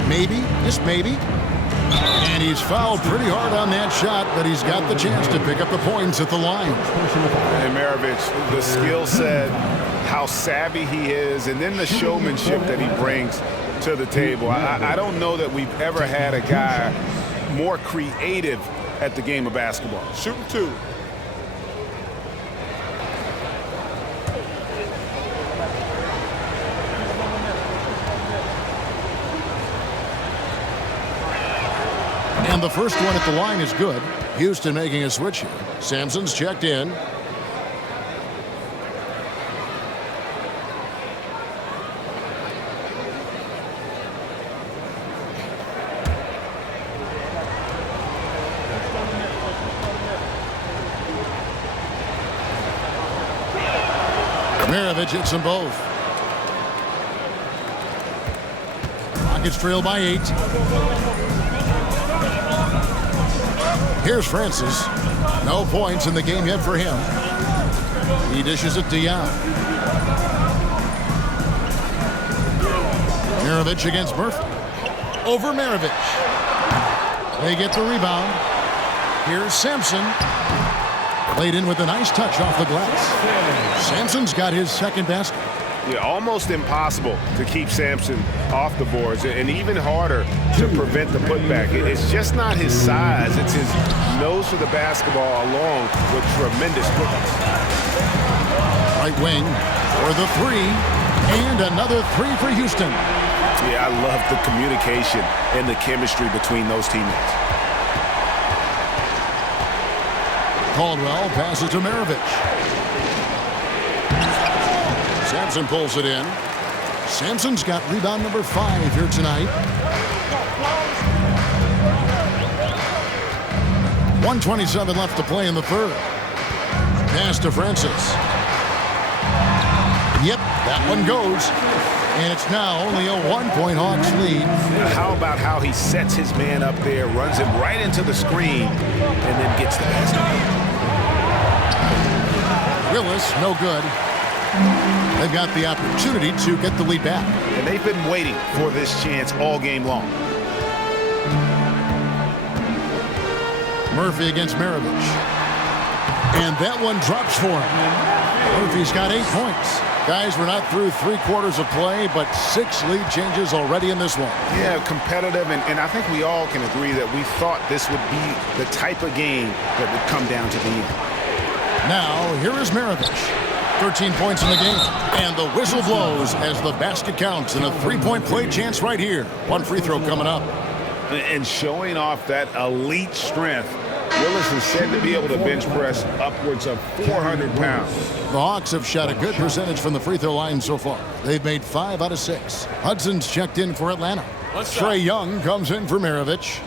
Maybe, just maybe. And he's fouled pretty hard on that shot, but he's got the chance to pick up the points at the line. And Maravich, the skill set, how savvy he is, and then the showmanship that he brings to the table. I don't know that we've ever had a guy more creative at the game of basketball. Shooting 2. And the first one at the line is good. Houston making a switch here. Sampson's checked in. Maravich hits them both. Rockets trail by 8. Here's Francis. No points in the game yet for him. He dishes it to Young. Maravich against Murphy. Over Maravich. They get the rebound. Here's Sampson. Laid in with a nice touch off the glass. Sampson's got his second basket. Yeah, almost impossible to keep Sampson off the boards, and even harder to prevent the putback. It's just not his size. It's his nose for the basketball along with tremendous putbacks. Right wing for the 3. And another 3 for Houston. Yeah, I love the communication and the chemistry between those teammates. Caldwell passes to Maravich. Sampson pulls it in. Sampson's got rebound number 5 here tonight. 1:27 left to play in the third. Pass to Francis. Yep, that one goes. And it's now only a 1-point Hawks lead. How about how he sets his man up there, runs him right into the screen, and then gets the basket. Willis, no good. They've got the opportunity to get the lead back. And they've been waiting for this chance all game long. Murphy against Maravich. And that one drops for him. Murphy's got 8 points. Guys, we're not through 3 quarters of play, but 6 lead changes already in this one. Yeah, competitive, and I think we all can agree that we thought this would be the type of game that would come down to the end. Now, here is Maravich. 13 points in the game, and the whistle blows as the basket counts, and a 3-point play chance right here. One free throw coming up. And showing off that elite strength, Willis is said to be able to bench press upwards of 400 pounds. The Hawks have shot a good percentage from the free throw line so far. They've made 5 out of 6. Hudson's checked in for Atlanta. Trey Young comes in for Maravich.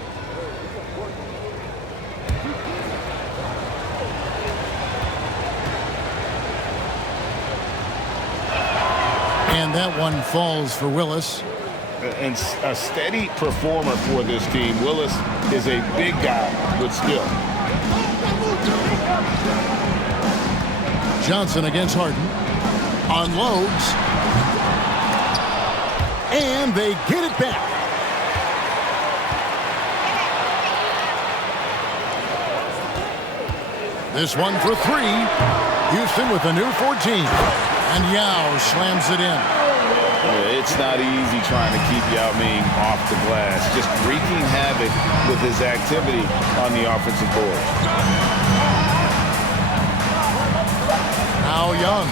And that one falls for Willis. And a steady performer for this team. Willis is a big guy with skill. Johnson against Harden. Unloads. And they get it back. This one for 3. Houston with a new 14. And Yao slams it in. Yeah, it's not easy trying to keep Yao Ming off the glass. Just wreaking havoc with his activity on the offensive board. Now Young.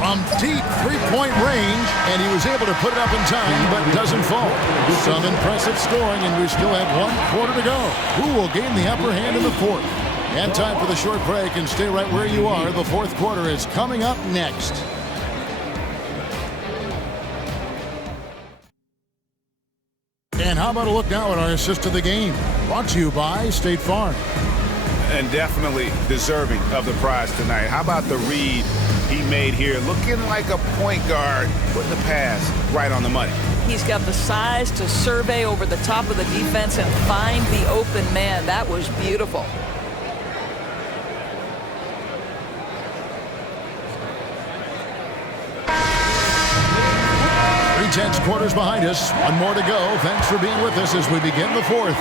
From deep 3-point range, and he was able to put it up in time, but doesn't fall. Some impressive scoring, and we still have 1 quarter to go. Who will gain the upper hand in the fourth? And time for the short break, and stay right where you are. The fourth quarter is coming up next. And how about a look now at our assist of the game? Brought to you by State Farm. And definitely deserving of the prize tonight. How about the read he made here? Looking like a point guard, putting the pass right on the money. He's got the size to survey over the top of the defense and find the open man. That was beautiful. 3/10 quarters behind us. 1 more to go. Thanks for being with us as we begin the fourth.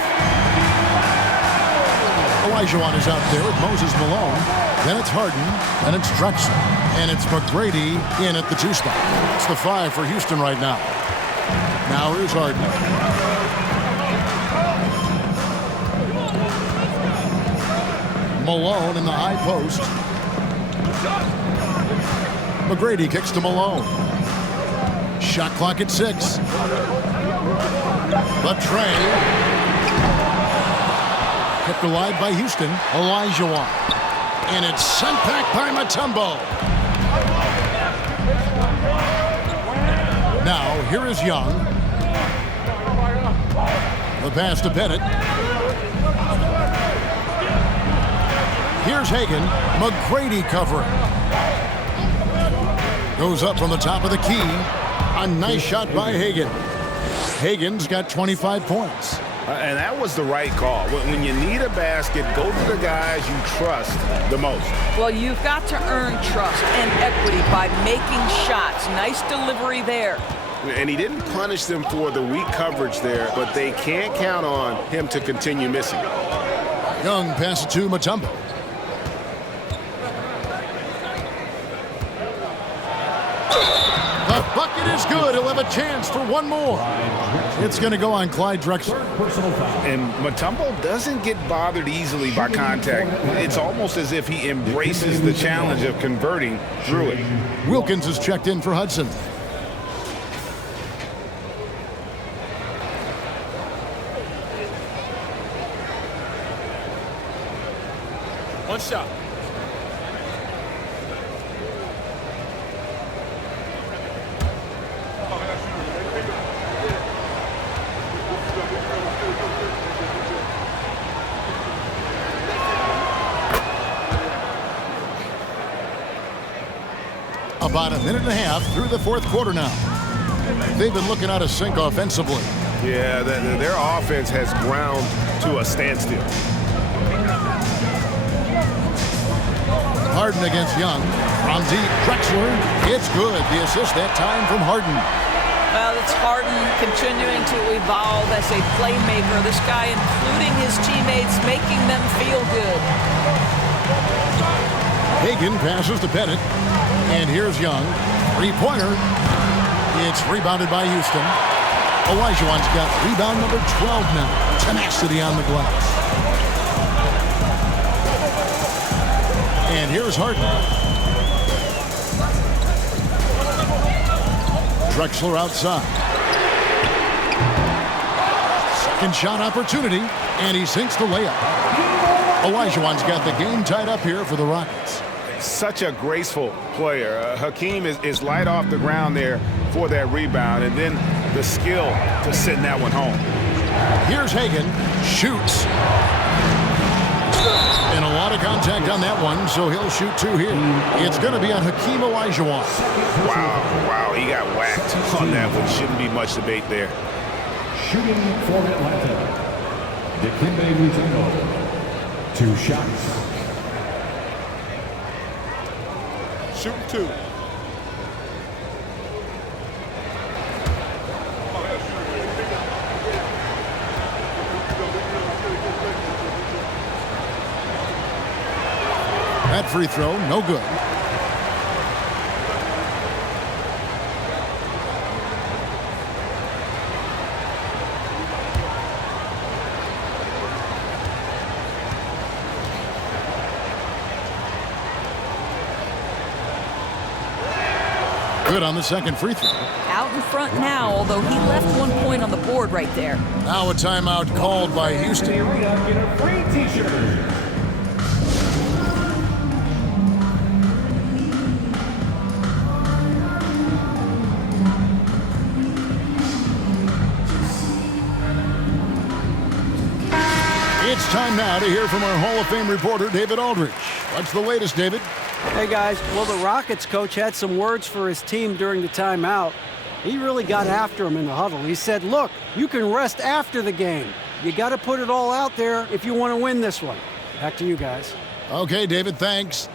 Olajuwon is out there with Moses Malone. Then it's Harden. Then it's Drexler. And it's McGrady in at the 2 spot. It's the 5 for Houston right now. Now here's Harden. Malone in the high post. McGrady kicks to Malone. Shot clock at 6. The tray. Kept alive by Houston. Olajuwon. And it's sent back by Mutombo. Now, here is Young. The pass to Bennett. Here's Hagan. McGrady covering. Goes up from the top of the key. A nice shot by Hagan. Hagan's got 25 points. And that was the right call. When you need a basket, go to the guys you trust the most. Well, you've got to earn trust and equity by making shots. Nice delivery there. And he didn't punish them for the weak coverage there, but they can't count on him to continue missing. Young passes to Mutombo. The bucket is good. He'll have a chance for one more. It's going to go on Clyde Drexler. And Mutombo doesn't get bothered easily by contact. It's almost as if he embraces the challenge of converting through it. Wilkins is checked in for Hudson. One shot. About a minute and a half through the fourth quarter now. They've been looking out of sync offensively. Yeah, their offense has ground to a standstill. Harden against Young. From deep, Drexler. It's good. The assist that time from Harden. Well, it's Harden continuing to evolve as a playmaker. This guy, including his teammates, making them feel good. Hagan passes to Bennett. And here's Young. Three-pointer. It's rebounded by Houston. Olajuwon's got rebound number 12 now. Tenacity on the glass. And here's Harden. Drexler outside. Second shot opportunity, and he sinks the layup. Olajuwon's got the game tied up here for the Rockets. Such a graceful player. Hakeem is light off the ground there for that rebound, and then the skill to send that one home. Here's Hagan. Shoots. And a lot of contact on that one, so he'll shoot two here. It's going to be on Hakeem Olajuwon. Wow, he got whacked on that one. Shouldn't be much debate there. Shooting for Atlanta, Dikembe Mutombo. 2 shots. Shooting 2. That free throw, no good. Good on the second free throw. Out in front now, although he left 1 point on the board right there. Now a timeout called by Houston. Arena, get a free t-shirt. It's time now to hear from our Hall of Fame reporter, David Aldridge. What's the latest, David? Hey, guys. Well, the Rockets coach had some words for his team during the timeout. He really got after him in the huddle. He said, look, you can rest after the game. You got to put it all out there if you want to win this one. Back to you guys. Okay, David, thanks.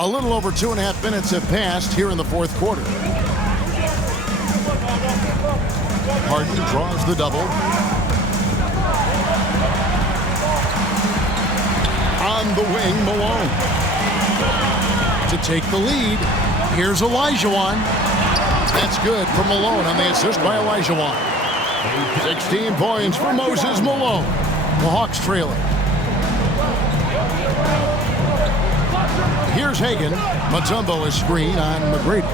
A little over 2.5 minutes have passed here in the fourth quarter. Harden draws the double. On the wing, Malone. To take the lead, here's Olajuwon. That's good for Malone on the assist by Olajuwon. 16 points for Moses Malone. The Hawks trailing. Here's Hagan. Mutombo is screen on McGrady.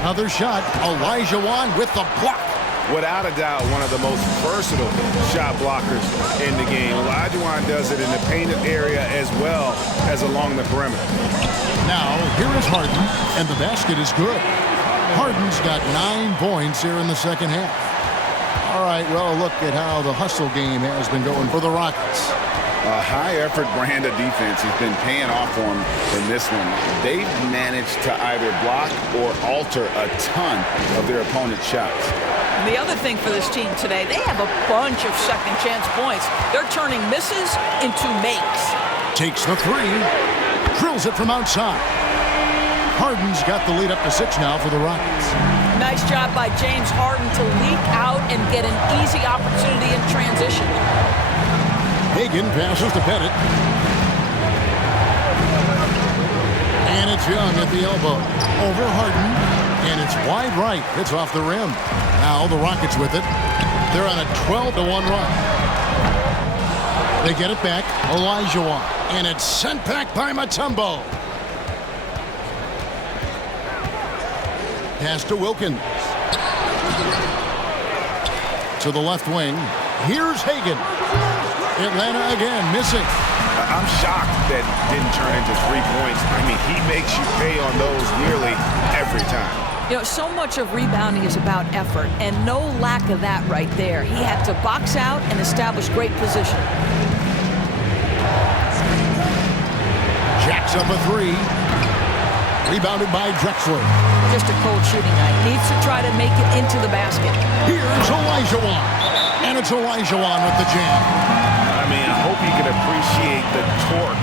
Another shot. Olajuwon with the block. Without a doubt, one of the most versatile shot blockers in the game. Olajuwon does it in the painted area as well as along the perimeter. Now, here is Harden, and the basket is good. Harden's got 9 points here in the second half. All right, well, look at how the hustle game has been going for the Rockets. A high-effort brand of defense has been paying off for them in this one. They've managed to either block or alter a ton of their opponent's shots. And the other thing for this team today, they have a bunch of second chance points. They're turning misses into makes. Takes the three, drills it from outside. Harden's got the lead up to 6 now for the Rockets. Nice job by James Harden to leak out and get an easy opportunity in transition. Hagan passes to Pettit. And it's Young at the elbow. Over Harden. And it's wide right. It's off the rim. Now the Rockets with it. They're on a 12-1 run. They get it back. Olajuwon. And it's sent back by Mutombo. Pass to Wilkins. To the left wing. Here's Hagan. Atlanta again, missing. I'm shocked that didn't turn into 3 points. I mean, he makes you pay on those nearly every time. You know, so much of rebounding is about effort, and no lack of that right there. He had to box out and establish great position. Jacks up a 3. Rebounded by Drexler. Just a cold shooting night. Needs to try to make it into the basket. Here's Olajuwon. And it's Olajuwon with the jam. I mean, I hope you can appreciate the torque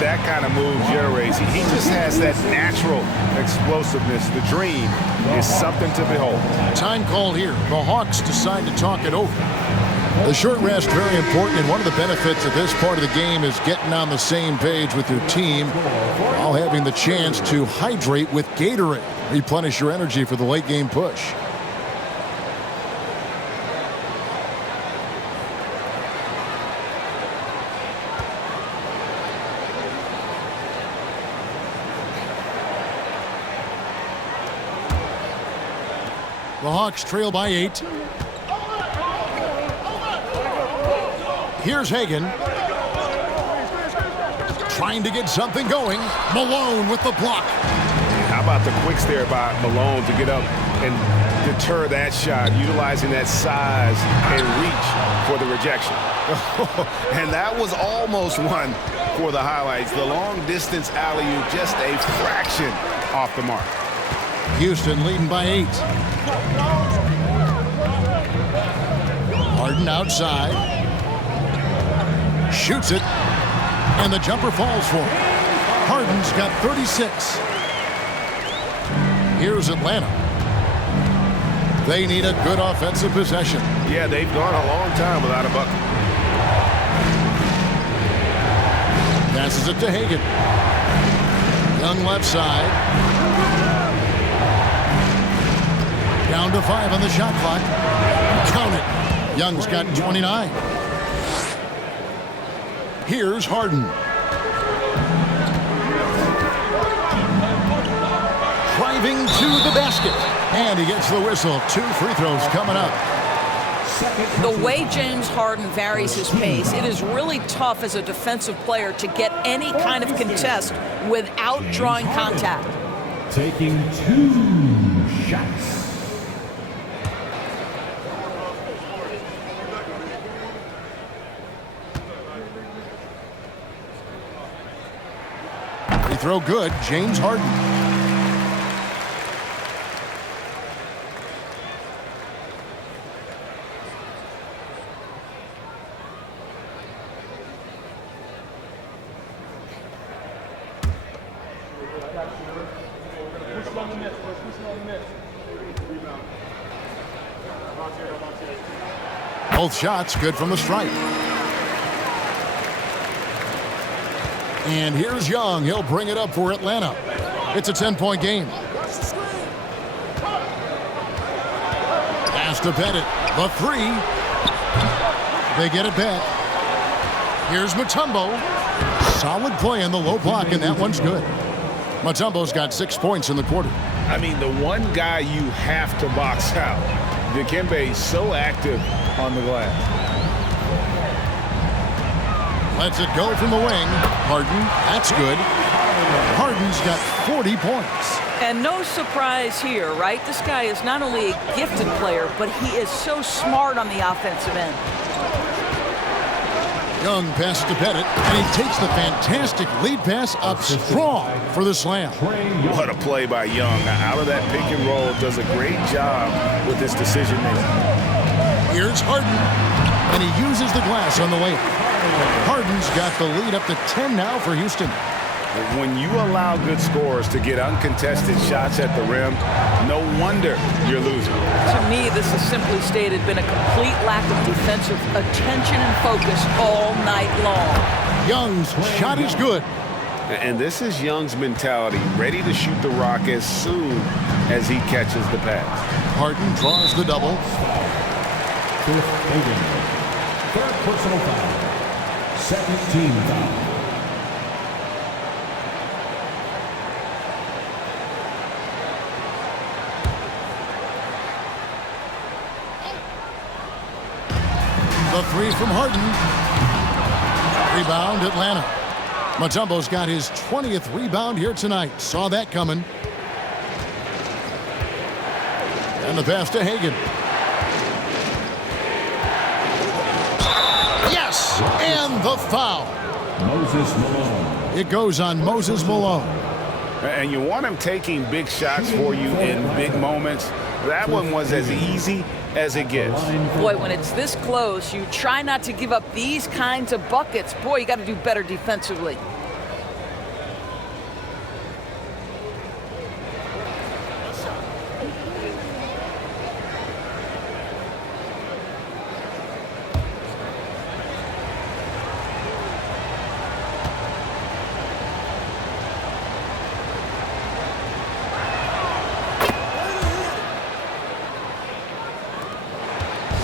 that kind of move generates. He just has that natural explosiveness. The dream is something to behold. Time called here. The Hawks decide to talk it over. The short rest, very important, and one of the benefits of this part of the game is getting on the same page with your team while having the chance to hydrate with Gatorade. Replenish your energy for the late game push. The Hawks trail by 8. Here's Hagan. Trying to get something going. Malone with the block. How about the quick stare by Malone to get up and deter that shot, utilizing that size and reach for the rejection. And that was almost one for the highlights. The long-distance alley-oop, just a fraction off the mark. Houston leading by 8. Harden outside. Shoots it. And the jumper falls for him. Harden's got 36. Here's Atlanta. They need a good offensive possession. Yeah, they've gone a long time without a bucket. Passes it to Hagan. Young left side. Down to 5 on the shot clock. Count it. Young's got 29. Here's Harden. Driving to the basket. And he gets the whistle. 2 free throws coming up. The way James Harden varies his pace, it is really tough as a defensive player to get any kind of contest without drawing contact. Taking 2 shots. Free throw good. James Harden. Both shots good from the stripe. And here's Young. He'll bring it up for Atlanta. It's a 10-point game. Pass to Pettit. The 3. They get it back. Here's Mutombo. Solid play in the low block, and that one's good. Mutombo's got 6 points in the quarter. I mean, the one guy you have to box out. Dikembe is so active on the glass. Lets it go from the wing. Harden, that's good. Harden's got 40 points. And no surprise here, right? This guy is not only a gifted player, but he is so smart on the offensive end. Young passes to Pettit, and he takes the fantastic lead pass up strong for the slam. What a play by Young. Out of that pick and roll, does a great job with his decision making. Here's Harden, and he uses the glass on the layup. Harden's got the lead up to 10 now for Houston. When you allow good scorers to get uncontested shots at the rim, no wonder you're losing. To me, this has simply stated been a complete lack of defensive attention and focus all night long. Young's shot is good. And this is Young's mentality, ready to shoot the rock as soon as he catches the pass. Harden draws the double. Fifth Hagan. Third personal foul. Second team foul. The three from Harden. Rebound, Atlanta. Mutombo's got his 20th rebound here tonight. Saw that coming. And the pass to Hagan. Yes! And the foul. Moses Malone. It goes on Moses Malone. And you want him taking big shots for you in big moments. That one was as easy as it gets. Boy, when it's this close, you try not to give up these kinds of buckets. Boy, you got to do better defensively.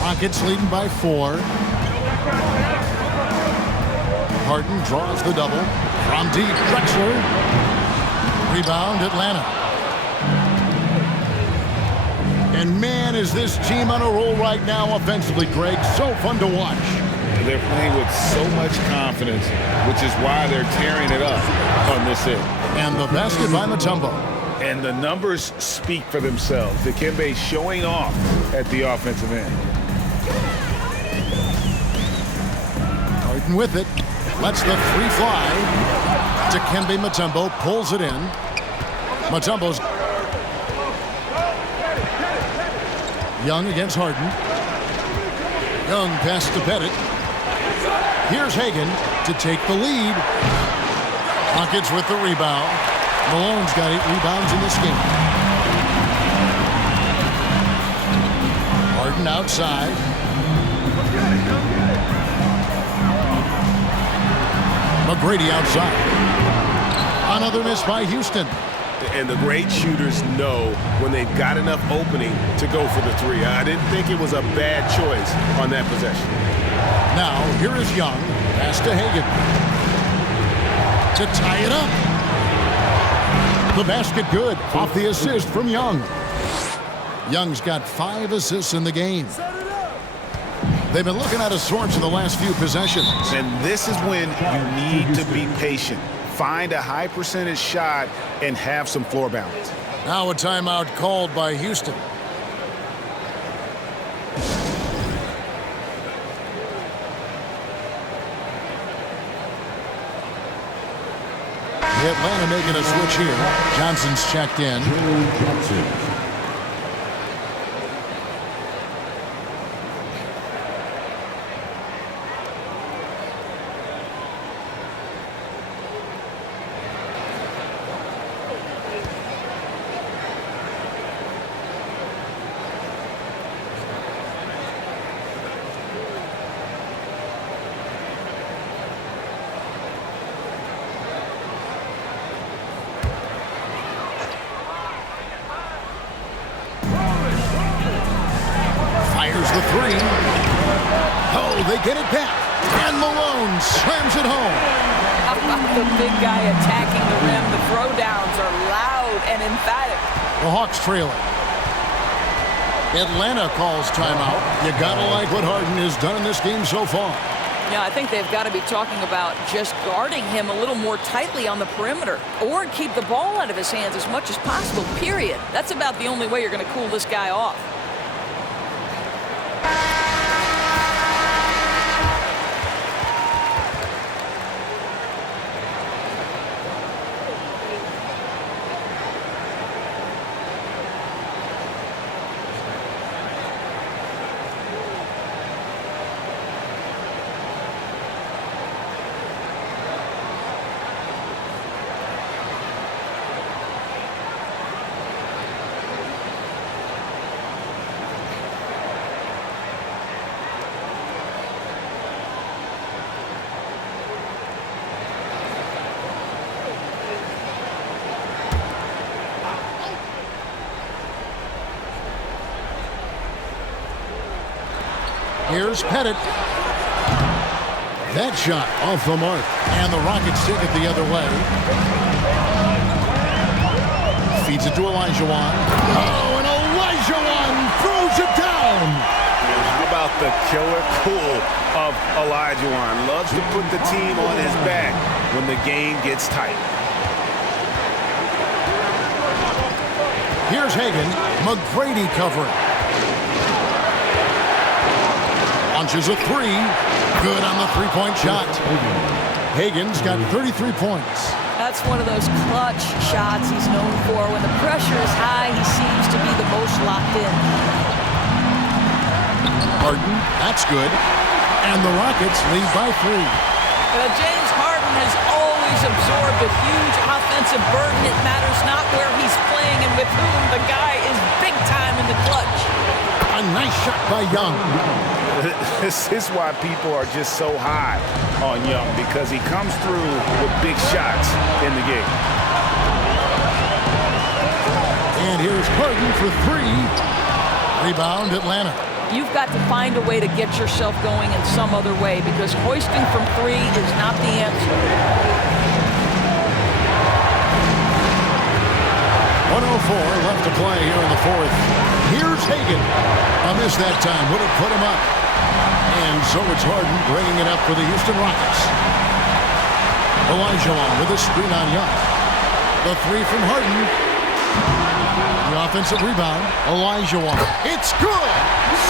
Rockets leading by 4. Harden draws the double. From deep, Drexler. Rebound, Atlanta. And man, is this team on a roll right now offensively, Greg. So fun to watch. They're playing with so much confidence, which is why they're tearing it up on this end. And the basket by Mutombo. And the numbers speak for themselves. Dikembe showing off at the offensive end. Harden with it. Lets the three fly. Dikembe Mutombo pulls it in. Mutombo's Young against Harden. Young passes to Pettit. Here's Hagan to take the lead. Rockets with the rebound. Malone's got 8 rebounds in this game. Harden outside. McGrady outside. Another miss by Houston. And the great shooters know when they've got enough opening to go for the three. I didn't think it was a bad choice on that possession. Now, here is Young. Pass to Hagan. To tie it up. The basket good off the assist from Young. Young's got 5 assists in the game. They've been looking at a source in the last few possessions. And this is when you need to be patient. Find a high percentage shot and have some floor balance. Now a timeout called by Houston. Atlanta making a switch here. Johnson's checked in. Fires the three. Oh, they get it back. And Malone slams it home. How about the big guy attacking the rim? The throwdowns are loud and emphatic. The Hawks trailing. Atlanta calls timeout. You gotta like what Harden has done in this game so far. Yeah, I think they've got to be talking about just guarding him a little more tightly on the perimeter or keep the ball out of his hands as much as possible, period. That's about the only way you're going to cool this guy off. Here's Pettit. That shot off the mark. And the Rockets take it the other way. Feeds it to Olajuwon. Oh, and Olajuwon throws it down. And how about the killer cool of Olajuwon? Loves to put the team on his back when the game gets tight. Here's Hagan. McGrady covering. Launches a three. Good on the three-point shot. Hagan's got 33 points. That's one of those clutch shots he's known for. When the pressure is high, he seems to be the most locked in. Harden, that's good. And the Rockets lead by 3. James Harden has always absorbed a huge offensive burden. It matters not where he's playing and with whom. The guy is big time in the clutch. A nice shot by Young. This is why people are just so high on Young, because he comes through with big shots in the game. And here's Harden for 3. Rebound, Atlanta. You've got to find a way to get yourself going in some other way, because hoisting from 3 is not the answer. 1:04 left to play here in the 4th. Here's Hagan. A miss that time. Would have put him up. And so it's Harden bringing it up for the Houston Rockets. Olajuwon with a screen on Young. The 3 from Harden. The offensive rebound. Olajuwon. It's good!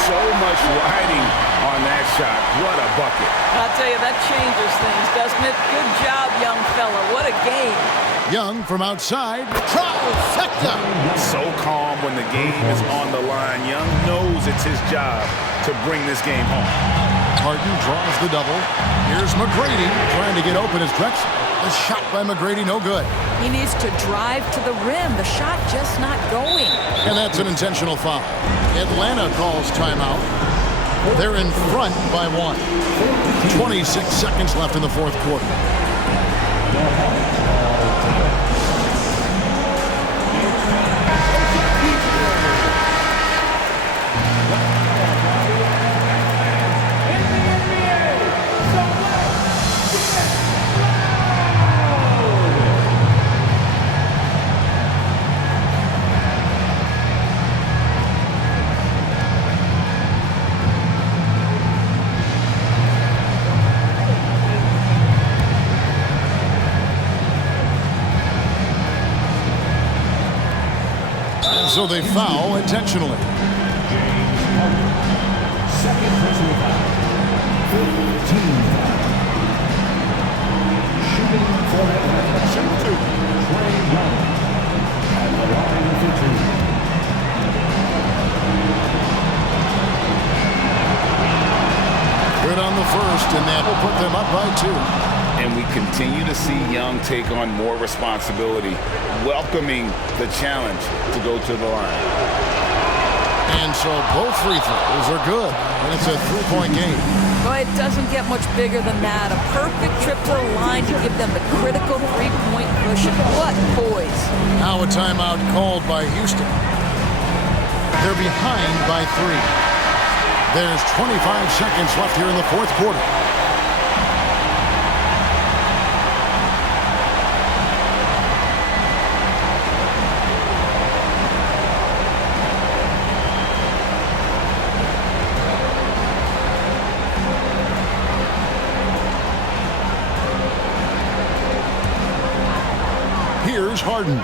So much riding on that shot. What a bucket. I'll tell you, that changes things, doesn't it? Good job, young fella. What a game. Young from outside. Trifecta! So calm when the game is on the line. Young knows it's his job to bring this game home. Harden draws the double. Here's McGrady trying to get open as Drexler. The shot by McGrady, no good. He needs to drive to the rim. The shot just not going. And that's an intentional foul. Atlanta calls timeout. They're in front by 1. 26 seconds left in the 4th quarter. So they foul intentionally. Second personal foul. 15 foul. Shooting for Atlanta. Shooting 2. Trae Young. At the line of 15. Good on the first, and that will put them up by 2. And we continue to see Young take on more responsibility, welcoming the challenge to go to the line. And so both free throws are good, and it's a 3-point game. Boy, it doesn't get much bigger than that. A perfect trip to the line to give them the critical 3-point push. And what poise. Now a timeout called by Houston. They're behind by 3. There's 25 seconds left here in the 4th quarter. Here's Harden.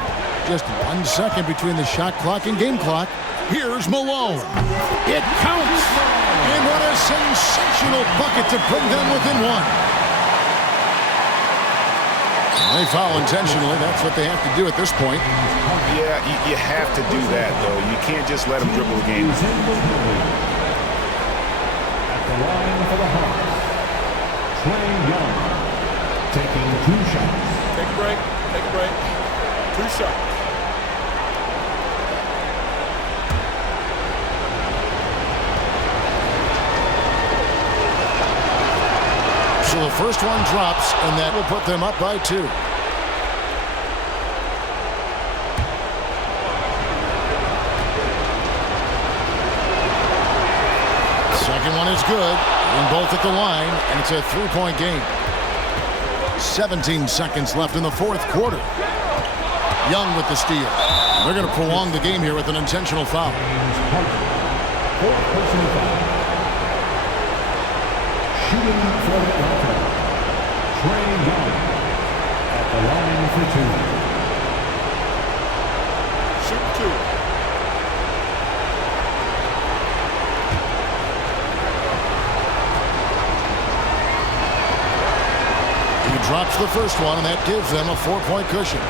Just 1 second between the shot clock and game clock. Here's Malone. It counts. And what a sensational bucket to bring them within one. They foul intentionally. That's what they have to do at this point. Yeah, you have to do that, though. You can't just let them dribble the game. At the line for the Hawks, Trae Young taking 2 shots. Take a break. Take a break. 2 shots. So the first one drops, and that will put them up by 2. Second one is good, and both at the line, and it's a 3-point game. 17 seconds left in the 4th quarter. Young with the steal. They're going to prolong the game here with an intentional foul. Fourth personal foul. Shooting for Atlanta, Trae Young at the line for 2. Shoot 2. He drops the first one, and that gives them a 4-point cushion.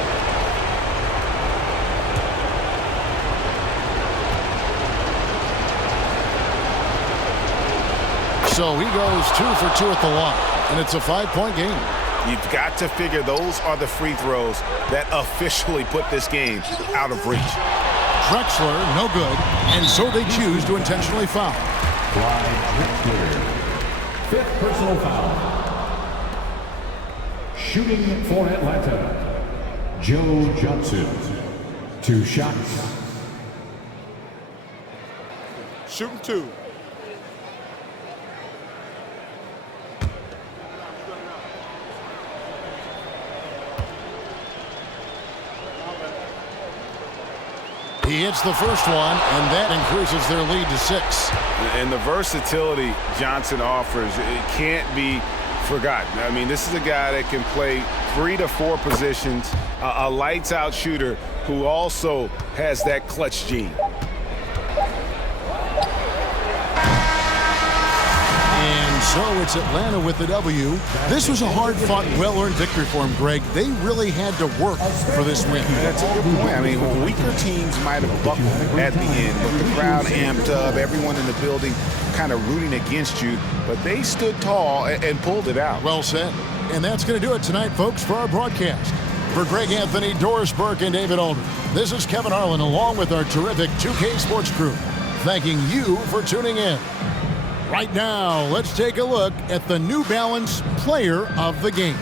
So he goes 2 for 2 at the line, and it's a 5-point game. You've got to figure those are the free throws that officially put this game out of reach. Drexler, no good, and so they choose to intentionally foul. Clyde Drexler, 5th personal foul. Shooting for Atlanta, Joe Johnson, 2 shots. Shooting 2. He hits the first one, and that increases their lead to 6. And the versatility Johnson offers, it can't be forgotten. I mean, this is a guy that can play 3 to 4 positions, a lights-out shooter who also has that clutch gene. And so it's Atlanta with the W. This was a hard-fought, well-earned victory for them, Greg. They really had to work for this win. That's a good point. I mean, weaker teams might have buckled at the end, but the crowd amped up, everyone in the building kind of rooting against you, but they stood tall and pulled it out. Well said. And that's going to do it tonight, folks, for our broadcast. For Greg Anthony, Doris Burke, and David Aldridge, this is Kevin Harlan along with our terrific 2K Sports crew, thanking you for tuning in. Right now, let's take a look at the New Balance Player of the Game.